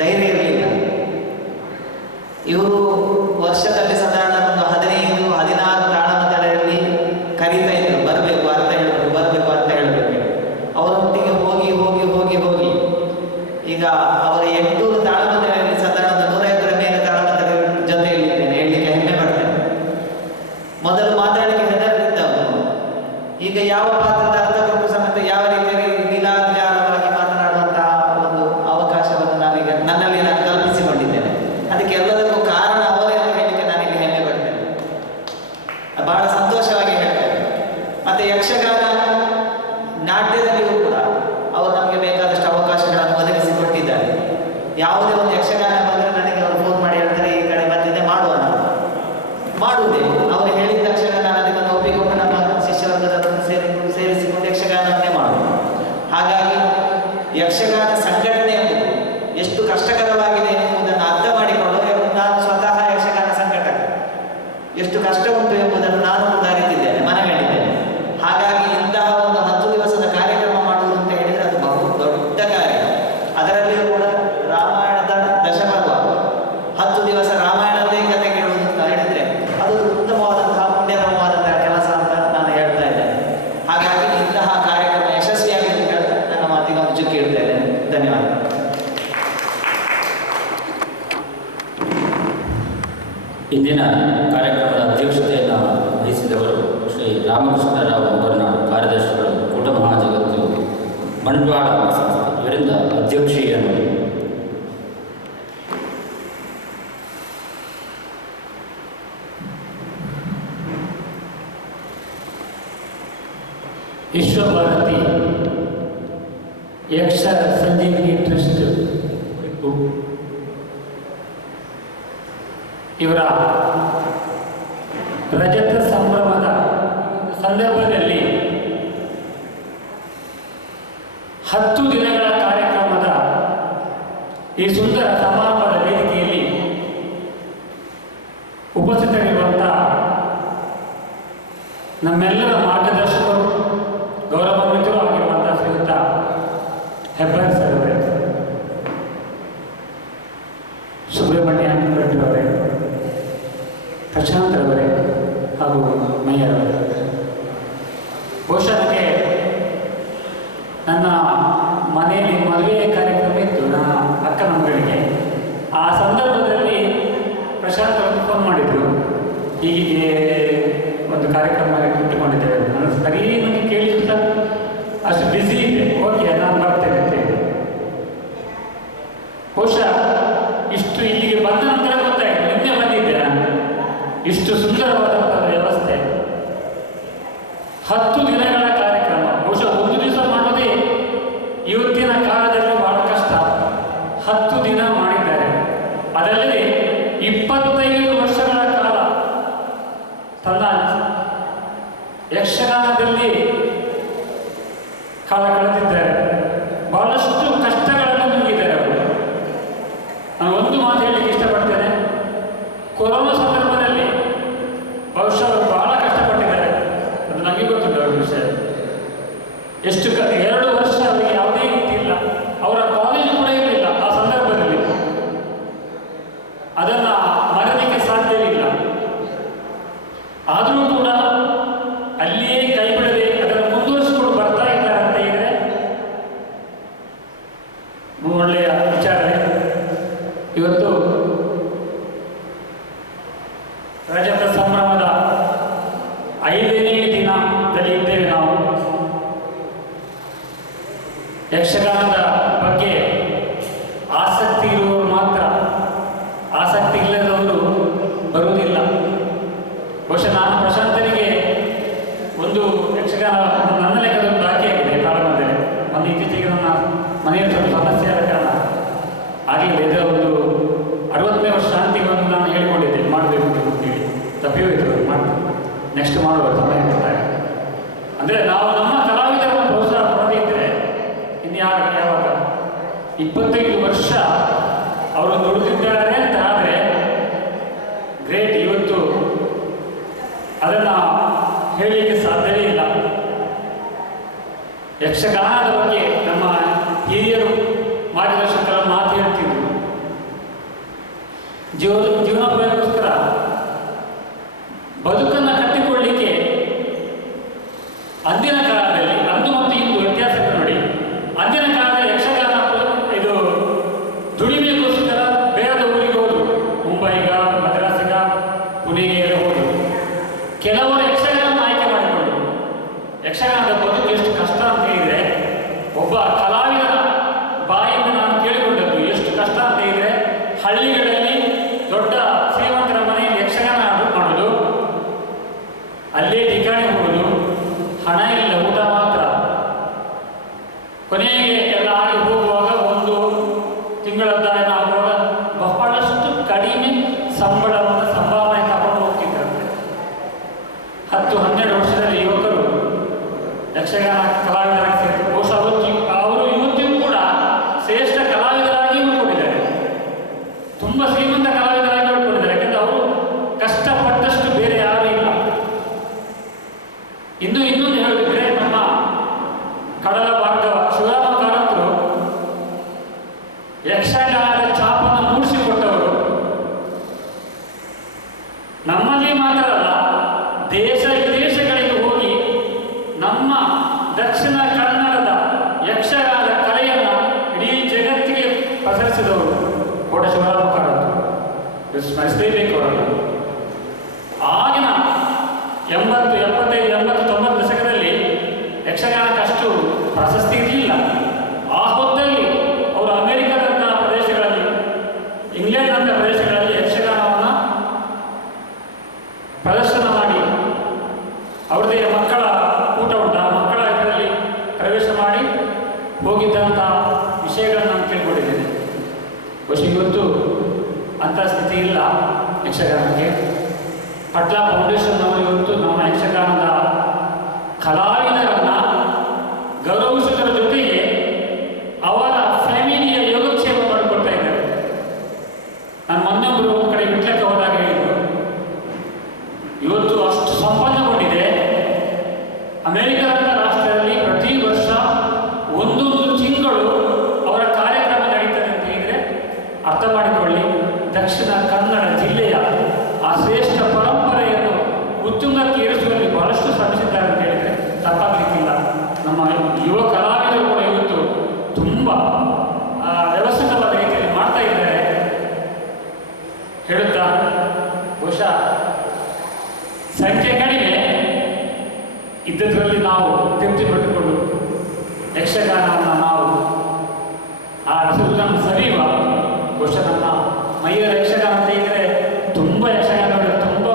ಧೈರ್ಯ ಇರಲಿಲ್ಲ. ಇವರು ವರ್ಷದಲ್ಲಿ ಸಾಧಾರಣ ಒಂದು 15-16 ತಾಳಮದ್ದಳೆಯಲ್ಲಿ ಕರೀತಾ ಇದ್ರು, ಬರಬೇಕು ಅರ್ಥ ಹೇಳಬೇಕು, ಬರಬೇಕು ಅರ್ಥ ಹೇಳಬೇಕು. ಅವರೊಟ್ಟಿಗೆ ಹೋಗಿ ಹೋಗಿ ಹೋಗಿ ಹೋಗಿ ಈಗ ಅವರ 800 ತಾಳಮದ್ದಳೆಯಲ್ಲಿ ಸಾಧಾರಣ 150 ಮೇಲೆ ತಾಳಮದ್ದಳೆ ಜೊತೆಯಲ್ಲಿದ್ದೇನೆ, ಹೇಳಲಿಕ್ಕೆ ಹೆಮ್ಮೆ ಪಡ್ತೇನೆ. ಮೊದಲು ಮಾತಾಡಲಿಕ್ಕೆ ಹೆದರುತ್ತಿದ್ದವರು ಈಗ ಯಾವ ಪಾತ್ರದ ಅರ್ಥ ಕೊಟ್ಟು ಸಮೇತ ಯಾವ ರೀತಿಯಲ್ಲಿ ಲೀಲಾಚಾರವಾಗಿ ಮಾತನಾಡುವಂತಹ ಒಂದು ಅವಕಾಶವನ್ನು ನಾನೀಗ ನನ್ನಲ್ಲಿ ನಾನು ಕಲ್ಪಿಸಿಕೊಂಡಿದ್ದೇನೆ. ಅದಕ್ಕೆ ಎಲ್ಲದಕ್ಕೂ ಕಾರಣ ಅವರೇ ಅಂತ ಹೇಳಲಿಕ್ಕೆ ನಾನಿಲ್ಲಿ ಹೆಮ್ಮೆ ಪಡ್ತೇನೆ. ಬಹಳ ಸಂತೋಷವಾಗಿ ಹೇಳ್ತೇನೆ. ಮತ್ತೆ ಯಕ್ಷಗಾನ ನಾಟ್ಯದಲ್ಲಿಯೂ ಕೂಡ ಅವರು ನಮಗೆ ಬೇಕಾದಷ್ಟು ಅವಕಾಶಗಳನ್ನು ಒದಗಿಸಿಕೊಟ್ಟಿದ್ದಾರೆ. ಯಾವುದೇ ಒಂದು ಯಕ್ಷಗಾನ ಬಂದರೆ ನನಗೆ ಅವರು ಫೋನ್ ಮಾಡಿ ಹೇಳ್ತಾರೆ, ಈ ಕಡೆ ಬಂದಿದೆ ಮಾಡುವ, ಮಾಡುವುದೇ. ಅವರು ಹೇಳಿದ ತಕ್ಷಣ ನಾನು ಅದನ್ನು ಒಪ್ಪಿಕೊಂಡು ನಮ್ಮ ಶಿಷ್ಯವರ್ಗದವರನ್ನು ಸೇರಿಸಿಕೊಂಡು ಯಕ್ಷಗಾನ ಇಂದಿನ ಕಾರ್ಯಕ್ರಮದ ಅಧ್ಯಕ್ಷತೆಯನ್ನು ವಹಿಸಿದವರು ಶ್ರೀ ರಾಮಕೃಷ್ಣರಾವ್ ಅವರನ್ನ ಕಾರ್ಯದರ್ಶಿಗಳು ಕೂಟ ಮಹಾಜಗತ್ತು ಬಂಟ್ವಾಳ ಸಂಸ್ಥೆ ಇವರಿಂದ ಅಧ್ಯಕ್ಷೀಯನ್ನು ವಿಶ್ವಭಾರತಿ ಯಕ್ಷ ಸಂಜೀವಿನಿ ಟ್ರಸ್ಟ್ ಇವರ ರಜತ ಸಂಭ್ರಮದ ಸಂದರ್ಭದಲ್ಲಿ 10 ದಿನಗಳ ಕಾರ್ಯಕ್ರಮದ ಈ ಸುಂದರ ಸಮಾರಂಭದ ವೇದಿಕೆಯಲ್ಲಿ ಉಪಸ್ಥಿತರಿರುವಂತಹ ನಮ್ಮೆಲ್ಲರ ಮಾರ್ಗದರ್ಶಕರು ಗೌರವಾನ್ವಿತರು ಆಗಿರುವಂತಹ ಶ್ರೀಯುತ ಹೆಬ್ಬಾರ್ ಸರ್ ಅವರೇ, ಸುಬ್ರಹ್ಮಣ್ಯ ಅವರೇ, ಪ್ರಶಾಂತ್ ಅವರೇ ಹಾಗೂ ಮಯ್ಯರ್ ಅವರೇ, ಬಹುಶಃ ನನಗೆ ನನ್ನ ಮನೆಯಲ್ಲಿ ಮದುವೆ ಕಾರ್ಯಕ್ರಮ ಇತ್ತು ನನ್ನ ಅಕ್ಕನ ಮಗಳಿಗೆ. ಆ ಸಂದರ್ಭದಲ್ಲಿ ಪ್ರಶಾಂತ್ ಅವರು ಫೋನ್ ಮಾಡಿದರು, ಹೀಗೆ ಒಂದು ಕಾರ್ಯಕ್ರಮ ಇಟ್ಟುಕೊಂಡಿದ್ದೇವೆ. ನಾನು ಸರಿ ನನಗೆ ಕೇಳಿಲ್ಲ, ಅಷ್ಟು ಬ್ಯುಸಿ ಇದೆ, ಓಕೆ ನಾನು ಬರ್ತೇನೆ ಅಂತ ಹೇಳಿ. ಬಹುಶಃ ಇಷ್ಟು ಇಲ್ಲಿಗೆ ಬಂದ ನಂತರ ಗೊತ್ತಾಯಿತು, ನಿನ್ನೆ ಬಂದಿದ್ದೆ ನಾನು. ಇಷ್ಟು ಸುಂದರವಾದಂಥ ವ್ಯವಸ್ಥೆ, 10 ದಿನಗಳ ಕಾರ್ಯಕ್ರಮ. ಬಹುಶಃ ಒಂದು ದಿವಸ ಮಾಡೋದೇ ಇವತ್ತಿನ ಕಾಲದಲ್ಲಿ ಬಹಳ ಕಷ್ಟ. 10 ದಿನ ಮಾಡಿದ್ದಾರೆ. ಅದಲ್ಲದೆ 25 ವರ್ಷಗಳ ಕಾಲ ತನ್ನ ಯಕ್ಷಗಾನದಲ್ಲಿ ಕಾಲ ಕಳೆದಿದ್ದಾರೆ. ಬಹಳಷ್ಟು ಕಷ್ಟಗಳನ್ನು ನುಂಗಿದ್ದಾರೆ ಅವರು. ನಾನು ಒಂದು ಮಾತು ಹೇಳಲಿಕ್ಕೆ ಇಷ್ಟಪಡ್ತೇನೆ, ಕೊರೋನಾ ಸಂದರ್ಭದಲ್ಲಿ ಬಹುಶಃ ಅವರು ಬಹಳ ಕಷ್ಟಪಟ್ಟಿದ್ದಾರೆ. ಅದು ನನಗೆ ಗೊತ್ತಿಲ್ಲ ಅವರ ವಿಷಯ. ಎಷ್ಟು 2 ವರ್ಷ ಅವರಿಗೆ ಯಾವುದೇ ರೀತಿ ಇಲ್ಲ, ಅವರ ಕಾಲೇಜು ಕೂಡ ಇರಲಿಲ್ಲ ಆ ಸಂದರ್ಭದಲ್ಲಿ. ಅದನ್ನು ಮರೆಯಲಿಕ್ಕೆ ಸಾಧ್ಯವಿಲ್ಲ. ಆದರೂ ಕೂಡ ಅಲ್ಲಿಯೇ ಕೈ ಬಿಡದೆ ಅದನ್ನು ಮುಂದುವರಿಸಿಕೊಂಡು ಬರ್ತಾ ಇದ್ದಾರೆ ಅಂತ ಹೇಳಿದ್ರೆ ಒಳ್ಳೆಯ ವಿಚಾರವೇ. ಇವತ್ತು ರಜತ ಸಂಭ್ರಮದ 5ನೇ ದಿನದಲ್ಲಿ ಇದ್ದೇವೆ ನಾವು. ಯಕ್ಷಗಾನದ ಬಗ್ಗೆ ಆಸಕ್ತಿ ಇರುವವರು ಮಾತ್ರ, ಆಸಕ್ತಿ ಇಲ್ಲದವರು ಬರುವುದಿಲ್ಲ. ಬಹುಶಃ ನಾನು ಪ್ರಶಾಂತನಿಗೆ ಒಂದು ಯಕ್ಷಗಾನ ನನ್ನ ಲೆಕ್ಕದಲ್ಲಿ ಬಾಕಿಯಾಗಿದೆ ಪ್ರಾರಂಭದಲ್ಲಿ. ಒಂದು ಇತ್ತೀಚೆಗೆ ನನ್ನ ಮನೆಯಲ್ಲಿ ಸ್ವಲ್ಪ ಸಮಸ್ಯೆ ಆದ ಕಾರಣ ಆಗಲಿಲ್ಲ. ಇದರ ಒಂದು 60ನೇ ವರ್ಷ ಶಾಂತಿಗೆ ಒಂದು ನಾನು ಹೇಳಿಕೊಂಡಿದ್ದೆ ಮಾಡಬೇಕು ಅಂತೇಳಿ, ತಪ್ಪಿಯೋಯ್ತು. ಮಾಡ್ತೀನಿ, ನೆಕ್ಸ್ಟ್ ಮಾಡುವ ಸಮಯ ಕೊಟ್ಟಾಗ. ಅಂದರೆ ನಾವು ನಮ್ಮ ಕಲಾವಿದರನ್ನು ಪ್ರೋತ್ಸಾಹ ಕೊಡದೇ ಇದ್ದರೆ ಯಾವಾಗ 25 ವರ್ಷ ಅವರು ದುಡಿದಿದ್ದಾರೆ ಅಂತ ಆದರೆ ಗ್ರೇಟ್. ಇವತ್ತು ಅದನ್ನು ಹೇಳಲಿಕ್ಕೆ ಸಾಧ್ಯವೇ ಇಲ್ಲ. ಯಕ್ಷಗಾನದ ಬಗ್ಗೆ ನಮ್ಮ ಹಿರಿಯರು ಮಾರ್ಗದರ್ಶಕರ ಮಾತು ಹೇಳ್ತಿದ್ರು. ಜೀವನೋಪಾಯಕ್ಕೋಸ್ಕರ ಬದುಕನ್ನು ಕಟ್ಟಿಕೊಳ್ಳಲಿಕ್ಕೆ ಅಂದಿನ ಕಾಲದಲ್ಲಿ, ಅಂದು ಮತ್ತು ಇಂದು ವ್ಯತ್ಯಾಸ ನೋಡಿ. ಅಂದಿನ ಕಾಲದಲ್ಲಿ ಯಕ್ಷಗಾನ ಇದು ದುಡಿಮೆಗೋಸ್ಕರ ಬೇರೆ ಊರಿಗೆ ಹೋದ್ರು, ಮುಂಬೈಗ, ಮದ್ರಾಸಿಗ, ಪುಣೆಗೆ ಹೋದ್ರು. ಕೆಲವರು ಯಕ್ಷಗಾನ ಆಯ್ಕೆ ಮಾಡಿಕೊಂಡು, ಯಕ್ಷಗಾನದ ಬದುಕು ಎಷ್ಟು ಕಷ್ಟ ಅಂತ ಹೇಳಿದರೆ, ಒಬ್ಬ ಕಲಾವಿದನ ಬಾಯಿಂದ ನಾನು ಕೇಳಿಕೊಂಡದ್ದು ಎಷ್ಟು ಕಷ್ಟ ಅಂತ ಹೇಳಿದರೆ, ಹಳ್ಳಿಗಳಲ್ಲಿ ದೊಡ್ಡ ಶ್ರೀಮಂತರ ಮನೆಯಲ್ಲಿ ಯಕ್ಷಗಾನ ಮಾಡೋದು, ಅಲ್ಲೇ ಠಿಕಾಣಿ ಹೋಗೋದು, ಹಣ ಇಲ್ಲ, ಊಟ ಮಾತ್ರ. ಕೊನೆಗೆ ಎಲ್ಲ ಆಗಿ ಹೋಗುವಾಗ ಒಂದು ತಿಂಗಳದ್ದಾಯನ ಆಗುವಾಗ ಬಹಳಷ್ಟು ಕಡಿಮೆ ಸಂಬಳವನ್ನು ಸಂಭಾವನೆ ತಗೊಂಡು ಹೋಗ್ತಿದ್ರಂತೆ. 10-12 ವರ್ಷದಲ್ಲಿ ಯುವಕರು ಯಕ್ಷಗಾನ ಕಲಾವಿದರಾಗಿ ಸೇರಿದ್ರು. ಬಹುಶಃ ಅವರು ಇವತ್ತಿಗೂ ಕೂಡ ಶ್ರೇಷ್ಠ ಕಲಾವಿದರಾಗಿ ಉಳ್ಕೊಂಡಿದ್ದಾರೆ, ತುಂಬ ಶ್ರೀಮಂತ ಕಲಾವಿದರಾಗಿ ಉಳ್ಕೊಂಡಿದ್ದಾರೆ. ಯಾಕಂದ್ರೆ ಅವರು ಕಷ್ಟಪಟ್ಟಷ್ಟು ಬೇರೆ ಯಾರೂ ಇಲ್ಲ. ಇನ್ನೊಂದು ಹೇಳಿದ್ರೆ, ನಮ್ಮ ಕಡಲ ಭಾಗವ ಶಿವರಾಮ ಕಾರಂತರು ಯಕ್ಷಗಾನದ ಛಾಪನ್ನು ಮೂಡಿಸಿಕೊಟ್ಟವರು. ನಮ್ಮಲ್ಲಿ ಮಾತ್ರ ಅಲ್ಲ, ದೇಶ ವಿದೇಶಗಳಿಗೆ ಹೋಗಿ ನಮ್ಮ ದಕ್ಷಿಣ ಕನ್ನಡದ ಯಕ್ಷಗಾನದ ಕಲೆಯನ್ನು ಇಡೀ ಜಗತ್ತಿಗೆ ಪಸರಿಸಿದವರು ಕೋಟ ಶಿವರಾಮ ಕಾರಂತರು. ಸ್ಮರಿಸಲೇಬೇಕು ಅವರನ್ನು. ಯಕ್ಷಗಾನಕ್ಕಷ್ಟು ಪ್ರಶಸ್ತಿ ಇರಲಿಲ್ಲ. ಆ ಹೊತ್ತಲ್ಲಿ ಅವರು ಅಮೆರಿಕದಂಥ ಪ್ರದೇಶಗಳಲ್ಲಿ, ಇಂಗ್ಲೆಂಡ್ನಂಥ ಪ್ರದೇಶಗಳಲ್ಲಿ ಯಕ್ಷಗಾನವನ್ನು ಪ್ರದರ್ಶನ ಮಾಡಿ ಅವ್ರದ್ದೇ ಮಕ್ಕಳ ಊಟ ಉಂಟ, ಮಕ್ಕಳ ಇದರಲ್ಲಿ ಪ್ರವೇಶ ಮಾಡಿ ಹೋಗಿದ್ದಂಥ ವಿಷಯಗಳನ್ನು ನಾನು ತಿಳ್ಕೊಂಡಿದ್ದೇನೆ. ಬಹುಶಃ ಇವತ್ತು ಅಂಥ ಸ್ಥಿತಿ ಇಲ್ಲ ಯಕ್ಷಗಾನಕ್ಕೆ. ಪಟ್ಲ ಫೌಂಡೇಶನ್ ಅವರು ಇವತ್ತು ನಮ್ಮ ಯಕ್ಷಗಾನದ ಕಲಾವಿದರನ್ನು ಗೌರವಿಸುವುದರ ಜೊತೆಗೆ ಅವರ ಫ್ಯಾಮಿಲಿಯ ಯೋಗಕ್ಷೇಮ ಮಾಡಿಕೊಡ್ತಾ ಇದ್ದಾರೆ. ನಾನು ಮೊನ್ನೊಬ್ಬರು ಒಂದು ಕಡೆ ಬಿಟ್ಲಕ್ಕೆ ಹೋದಾಗ ಹೇಳಿದರು, ಇವತ್ತು ಅಷ್ಟು ಸಂಪನ್ನಗೊಂಡಿದೆ ಅಮೆರಿಕದಂಥ ರಾಷ್ಟ್ರದಲ್ಲಿ ಪ್ರತಿ ವರ್ಷ ಒಂದೊಂದು ತಿಂಗಳು ಅವರ ಕಾರ್ಯಕ್ರಮ ನಡೀತದೆ ಅಂತ ಹೇಳಿದರೆ ಅರ್ಥ ಮಾಡಿಕೊಳ್ಳಿ. ದಕ್ಷಿಣ ಕನ್ನಡ ಜಿಲ್ಲೆಯ ಆ ಶ್ರೇಷ್ಠ ಪರಂಪರೆಯನ್ನು ಉತ್ತುಂಗಕ್ಕೆ ಏರಿಸುವಲ್ಲಿ ಬಹಳಷ್ಟು ಶ್ರಮಿಸಿದ್ದಾರೆ ಅಂತ ಹೇಳಿದರೆ ತಪ್ಪಾಗಲಿಕ್ಕಿಲ್ಲ. ನಮ್ಮ ಯುವ ಕಲಾವಿದರು ಕೂಡ ಇವತ್ತು ತುಂಬ ವ್ಯವಸ್ಥಿತವಾದ ರೀತಿಯಲ್ಲಿ ಮಾಡ್ತಾ ಇದ್ದಾರೆ ಹೇಳುತ್ತಾ, ಬಹುಶಃ ಸಂಖ್ಯೆ ಕಡಿಮೆ ಇದ್ದದ್ರಲ್ಲಿ ನಾವು ತೃಪ್ತಿ ಪಟ್ಟುಕೊಂಡು ಯಕ್ಷಗಾನವನ್ನು ನಾವು ಆಡಿಸುವುದು ನಮ್ಮ ಸರಿಯುವ. ಬಹುಶಃ ನಮ್ಮ ಮೈಯರ ಯಕ್ಷಗಾನ ಅಂತ ಇದ್ದರೆ ತುಂಬ ಯಕ್ಷಗಾನಗಳು ತುಂಬ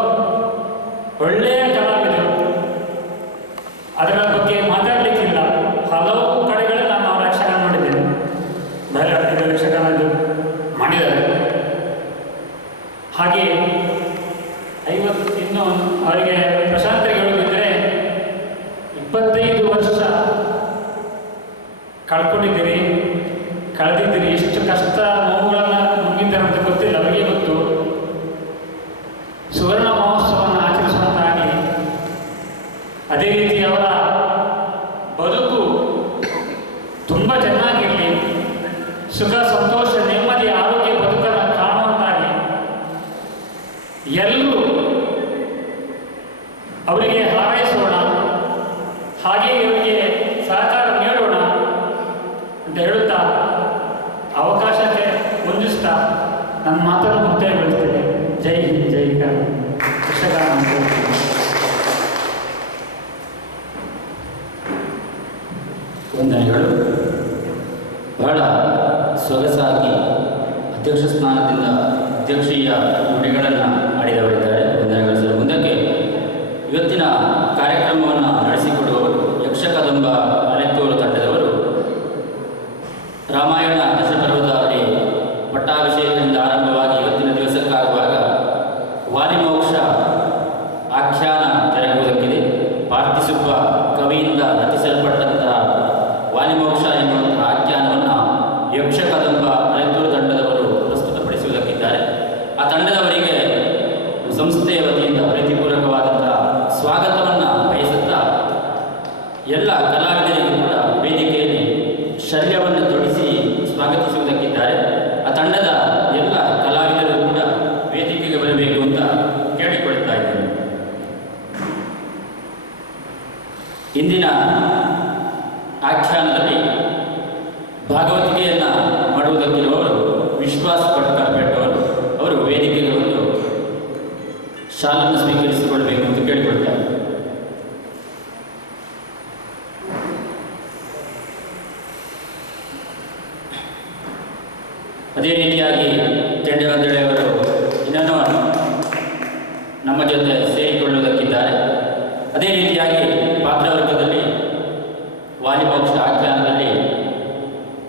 ಒಳ್ಳೆಯ ಕಲಾವಿದರು, ಅದರ ಬಗ್ಗೆ ಮಾತಾಡಲಿಕ್ಕಿಲ್ಲ. ಹಲವು ಕಡೆಗಳಲ್ಲಿ ನಾನು ಅವರ ಯಕ್ಷಗಾನ ಮಾಡಿದ್ದೇನೆ, ಬಯಲಾಟದ ಯಕ್ಷಗಾನದ್ದು ಮಾಡಿದ್ದಾರೆ. ಹಾಗೆ ಇನ್ನು ಅವರಿಗೆ ಪ್ರಶಾಂತರಿಗೆ ಹೇಳುವುದಿದ್ದರೆ 25 ವರ್ಷ ಕಳ್ಕೊಂಡಿದ್ದೀರಿ, ಕಳೆದಿದ್ದೀರಿ. ಎಷ್ಟು ಕಷ್ಟ ನೋವುಗಳನ್ನು ನುಂಗಿದ್ದಾರೆ ಅಂತ ಗೊತ್ತಿಲ್ಲ, ಅವರಿಗೆ ಗೊತ್ತು. ಸುವರ್ಣ ಮಹೋತ್ಸವವನ್ನು ಆಚರಿಸುವಂತಾಗಲಿ, ಅದೇ ರೀತಿ ಅವರ ಬದುಕು ತುಂಬ ಚೆನ್ನಾಗಿರಲಿ, ಸುಖ ಸಂತೋಷ ನೆಮ್ಮದಿ ಆರೋಗ್ಯ ಬದುಕನ್ನು ಕಾಣುವಂತಾಗಲಿ, ಎಲ್ಲರೂ ಅವರಿಗೆ ಹಾರೈಸೋಣ, ಹಾಗೆ ಇವರಿಗೆ ಸಹಕಾರ ನೀಡೋಣ ಅಂತ ಹೇಳುತ್ತಾ ಅವಕಾಶಕ್ಕೆ ಹೊಂದಿಸ್ತಾ ನನ್ನ ಮಾತನ್ನು ಮುಕ್ತಾಯಗೊಳಿಸ್ತೇನೆ. ಜೈ ಹಿಂದ್, ಜೈ ಕನ್ನಡ. ಯಕ್ಷಗಾನ ವಂದನೆಗಳು. ಬಹಳ ಸೊಗಸಾಗಿ ಅಧ್ಯಕ್ಷ ಸ್ಥಾನದಿಂದ ಅಧ್ಯಕ್ಷೀಯ ನುಡಿಗಳನ್ನು ಆಡಿದವರಿದ್ದಾರೆ. ವಂದನೆಗಳು ಸರ್. ಮುಂದಕ್ಕೆ ಇವತ್ತಿನ ಕಾರ್ಯಕ್ರಮವನ್ನು ನಡೆಸಿಕೊಡುವವರು ಯಕ್ಷಕದಂಬ ಅಲೆತ್ತೂರು ತಂಡದವರು ರಾಮಾಯಣ ದಶಪರ್ವದಾವಳಿ ಪಟ್ಟಾಭಿಷೇಕದಿಂದ ಆರಂಭವಾಗಿ ಇವತ್ತಿನ ದಿವಸಕ್ಕಾಗುವಾಗ ವಾಲಿಮೋಕ್ಷ ಆಖ್ಯಾನ ತೆರಗುವುದಕ್ಕಿದೆ. ಪಾರ್ಥಿಸುಬ್ಬ ಕವಿಯಿಂದ ರಚಿಸಲ್ಪಟ್ಟಂತಹ ವಾಲಿಮೋಕ್ಷ ಎನ್ನುವಂತಹ ಆಖ್ಯಾನವನ್ನು ಯಕ್ಷಕದಂಬ ಅಲೆತ್ತೂರು ತಂಡದವರು ಪ್ರಸ್ತುತಪಡಿಸುವುದಕ್ಕಿದ್ದಾರೆ. ಆ ತಂಡದವರಿಗೆ ಸಂಸ್ಥೆಯ ವತಿಯಿಂದ ಪ್ರೀತಿಪೂರ್ವಕವಾದಂತಹ ಸ್ವಾಗತವನ್ನು ಬಯಸುತ್ತಾ ಎಲ್ಲ ಕಲಾವಿದರಿಗೂ ಕೂಡ ವೇದಿಕೆಯಲ್ಲಿ ಶಲ್ಯವನ್ನು ತೊಡಿಸಿ ಸ್ವಾಗತಿಸುವುದಕ್ಕಿದ್ದಾರೆ. ಆ ತಂಡದ ಎಲ್ಲ ಕಲಾವಿದರು ಕೂಡ ವೇದಿಕೆಗೆ ಬರಬೇಕು ಅಂತ ಕೇಳಿಕೊಳ್ಳುತ್ತಾ ಇದ್ದೇನೆ. ಇಂದಿನ ಆಖ್ಯಾನದಲ್ಲಿ ಭಾಗವತಿಕೆಯನ್ನು ಮಾಡುವುದಕ್ಕಿರುವವರು ವಿಶ್ವಾಸ್ ಭಟ್ಕರ್ಪೇಟ್ ಅವರು ವೇದಿಕೆಗೆ ಬಂದು ಶಾಲನ್ನು ಸ್ವೀಕರಿಸಿಕೊಳ್ಳಬೇಕು ಅಂತ ಕೇಳಿಕೊಳ್ತಾರೆ. ಅದೇ ರೀತಿಯಾಗಿ ತೆಂಡಗಂದಳೆಯವರು ಇನ್ನೂ ನಮ್ಮ ಜೊತೆ ಸೇರಿಕೊಳ್ಳುವುದಕ್ಕಿದ್ದಾರೆ. ಅದೇ ರೀತಿಯಾಗಿ ಪಾತ್ರವರ್ಗದಲ್ಲಿ ವಾಲಿಮೋಕ್ಷ ಆಖ್ಯಾನದಲ್ಲಿ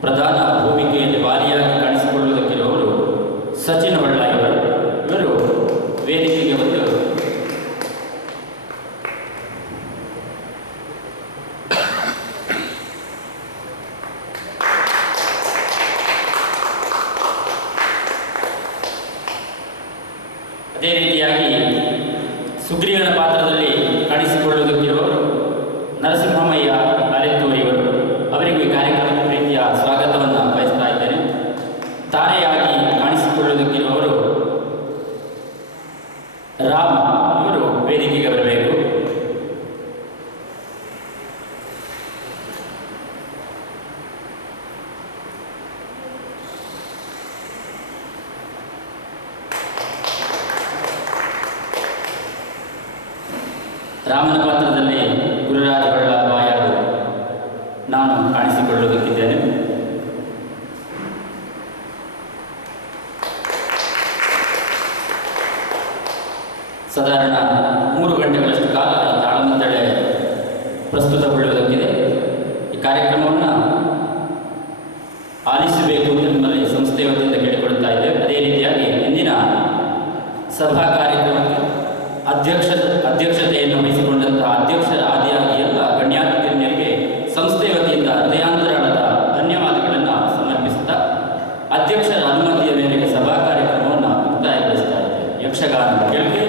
ಪ್ರಧಾನ ಭೂಮಿಕೆಯಲ್ಲಿ ವಾಲಿಯಾಗಿ ಕಾಣಿಸಿಕೊಳ್ಳುವುದಕ್ಕಿರುವವರು ಸಚಿನ್ ಹೊಳ್ಳಾಯಿಯವರು. ಇವರು ವೇದಿಕೆಗೆ ಬಂದು ಅದೇ ರೀತಿಯಾಗಿ ಸುಗ್ರೀವನ ಪಾತ್ರದಲ್ಲಿ ಕಾಣಿಸಿಕೊಳ್ಳುವುದಕ್ಕಿರುವವರು ನರಸಿಂಹಮಯ್ಯ ಅಲೆತ್ತೂರಿಯವರು. ಅವರಿಗೂ ಈ ಕಾರ್ಯಕ್ರಮದ ರೀತಿಯ ಸ್ವಾಗತವನ್ನು ಬಯಸ್ತಾ ಇದ್ದೇನೆ. ತಾರೆಯಾಗಿ ಕಾಣಿಸಿಕೊಳ್ಳುವುದಕ್ಕಿರುವವರು ರಾಮ್, ಇವರು ವೇದಿಕೆಗೆ ಬರಬೇಕು. ರಾಮನ ಪಾತ್ರದಲ್ಲಿ ಗುರುರಾಜ ಹೊಳ್ಳ ಬಾಯಾರು ನಾನು ಕಾಣಿಸಿಕೊಳ್ಳುವುದಕ್ಕಿದ್ದೇನೆ. ಸಾಧಾರಣ 3 ಗಂಟೆಗಳಷ್ಟು ಕಾಲ ಈ ತಾಳಮದ್ದಳೆ ಪ್ರಸ್ತುತಗೊಳ್ಳುವುದಕ್ಕಿದೆ. ಈ ಕಾರ್ಯಕ್ರಮವನ್ನು ಆಲಿಸಬೇಕು ಅಂತ ನಿಮ್ಮಲ್ಲಿ ಸಂಸ್ಥೆಯ ವತಿಯಿಂದ ಕೇಳಿಕೊಳ್ಳುತ್ತಾ ಇದ್ದೇವೆ. ಅದೇ ರೀತಿಯಾಗಿ ಇಂದಿನ ಸಭಾ ಕಾರ್ಯಕ್ರಮಕ್ಕೆ ಅಧ್ಯಕ್ಷತೆಯನ್ನು ವಹಿಸಿಕೊಂಡಂತಹ ಅಧ್ಯಕ್ಷರ ಆದಿಯಾಗಿ ಎಲ್ಲ ಗಣ್ಯಾತಿಥಿಯರಿಗೆ ಸಂಸ್ಥೆಯ ವತಿಯಿಂದ ಹೃದಯಾಂತರಾಳದ ಧನ್ಯವಾದಗಳನ್ನು ಸಮರ್ಪಿಸುತ್ತಾ ಅಧ್ಯಕ್ಷರ ಅನುಮತಿಯ ಮೇರೆಗೆ ಸಭಾ ಕಾರ್ಯಕ್ರಮವನ್ನು ಮುಕ್ತಾಯಗೊಳಿಸ್ತಾ ಇದ್ದೇವೆ. ಯಕ್ಷಗಾನ ಕೇಳಿಕೆ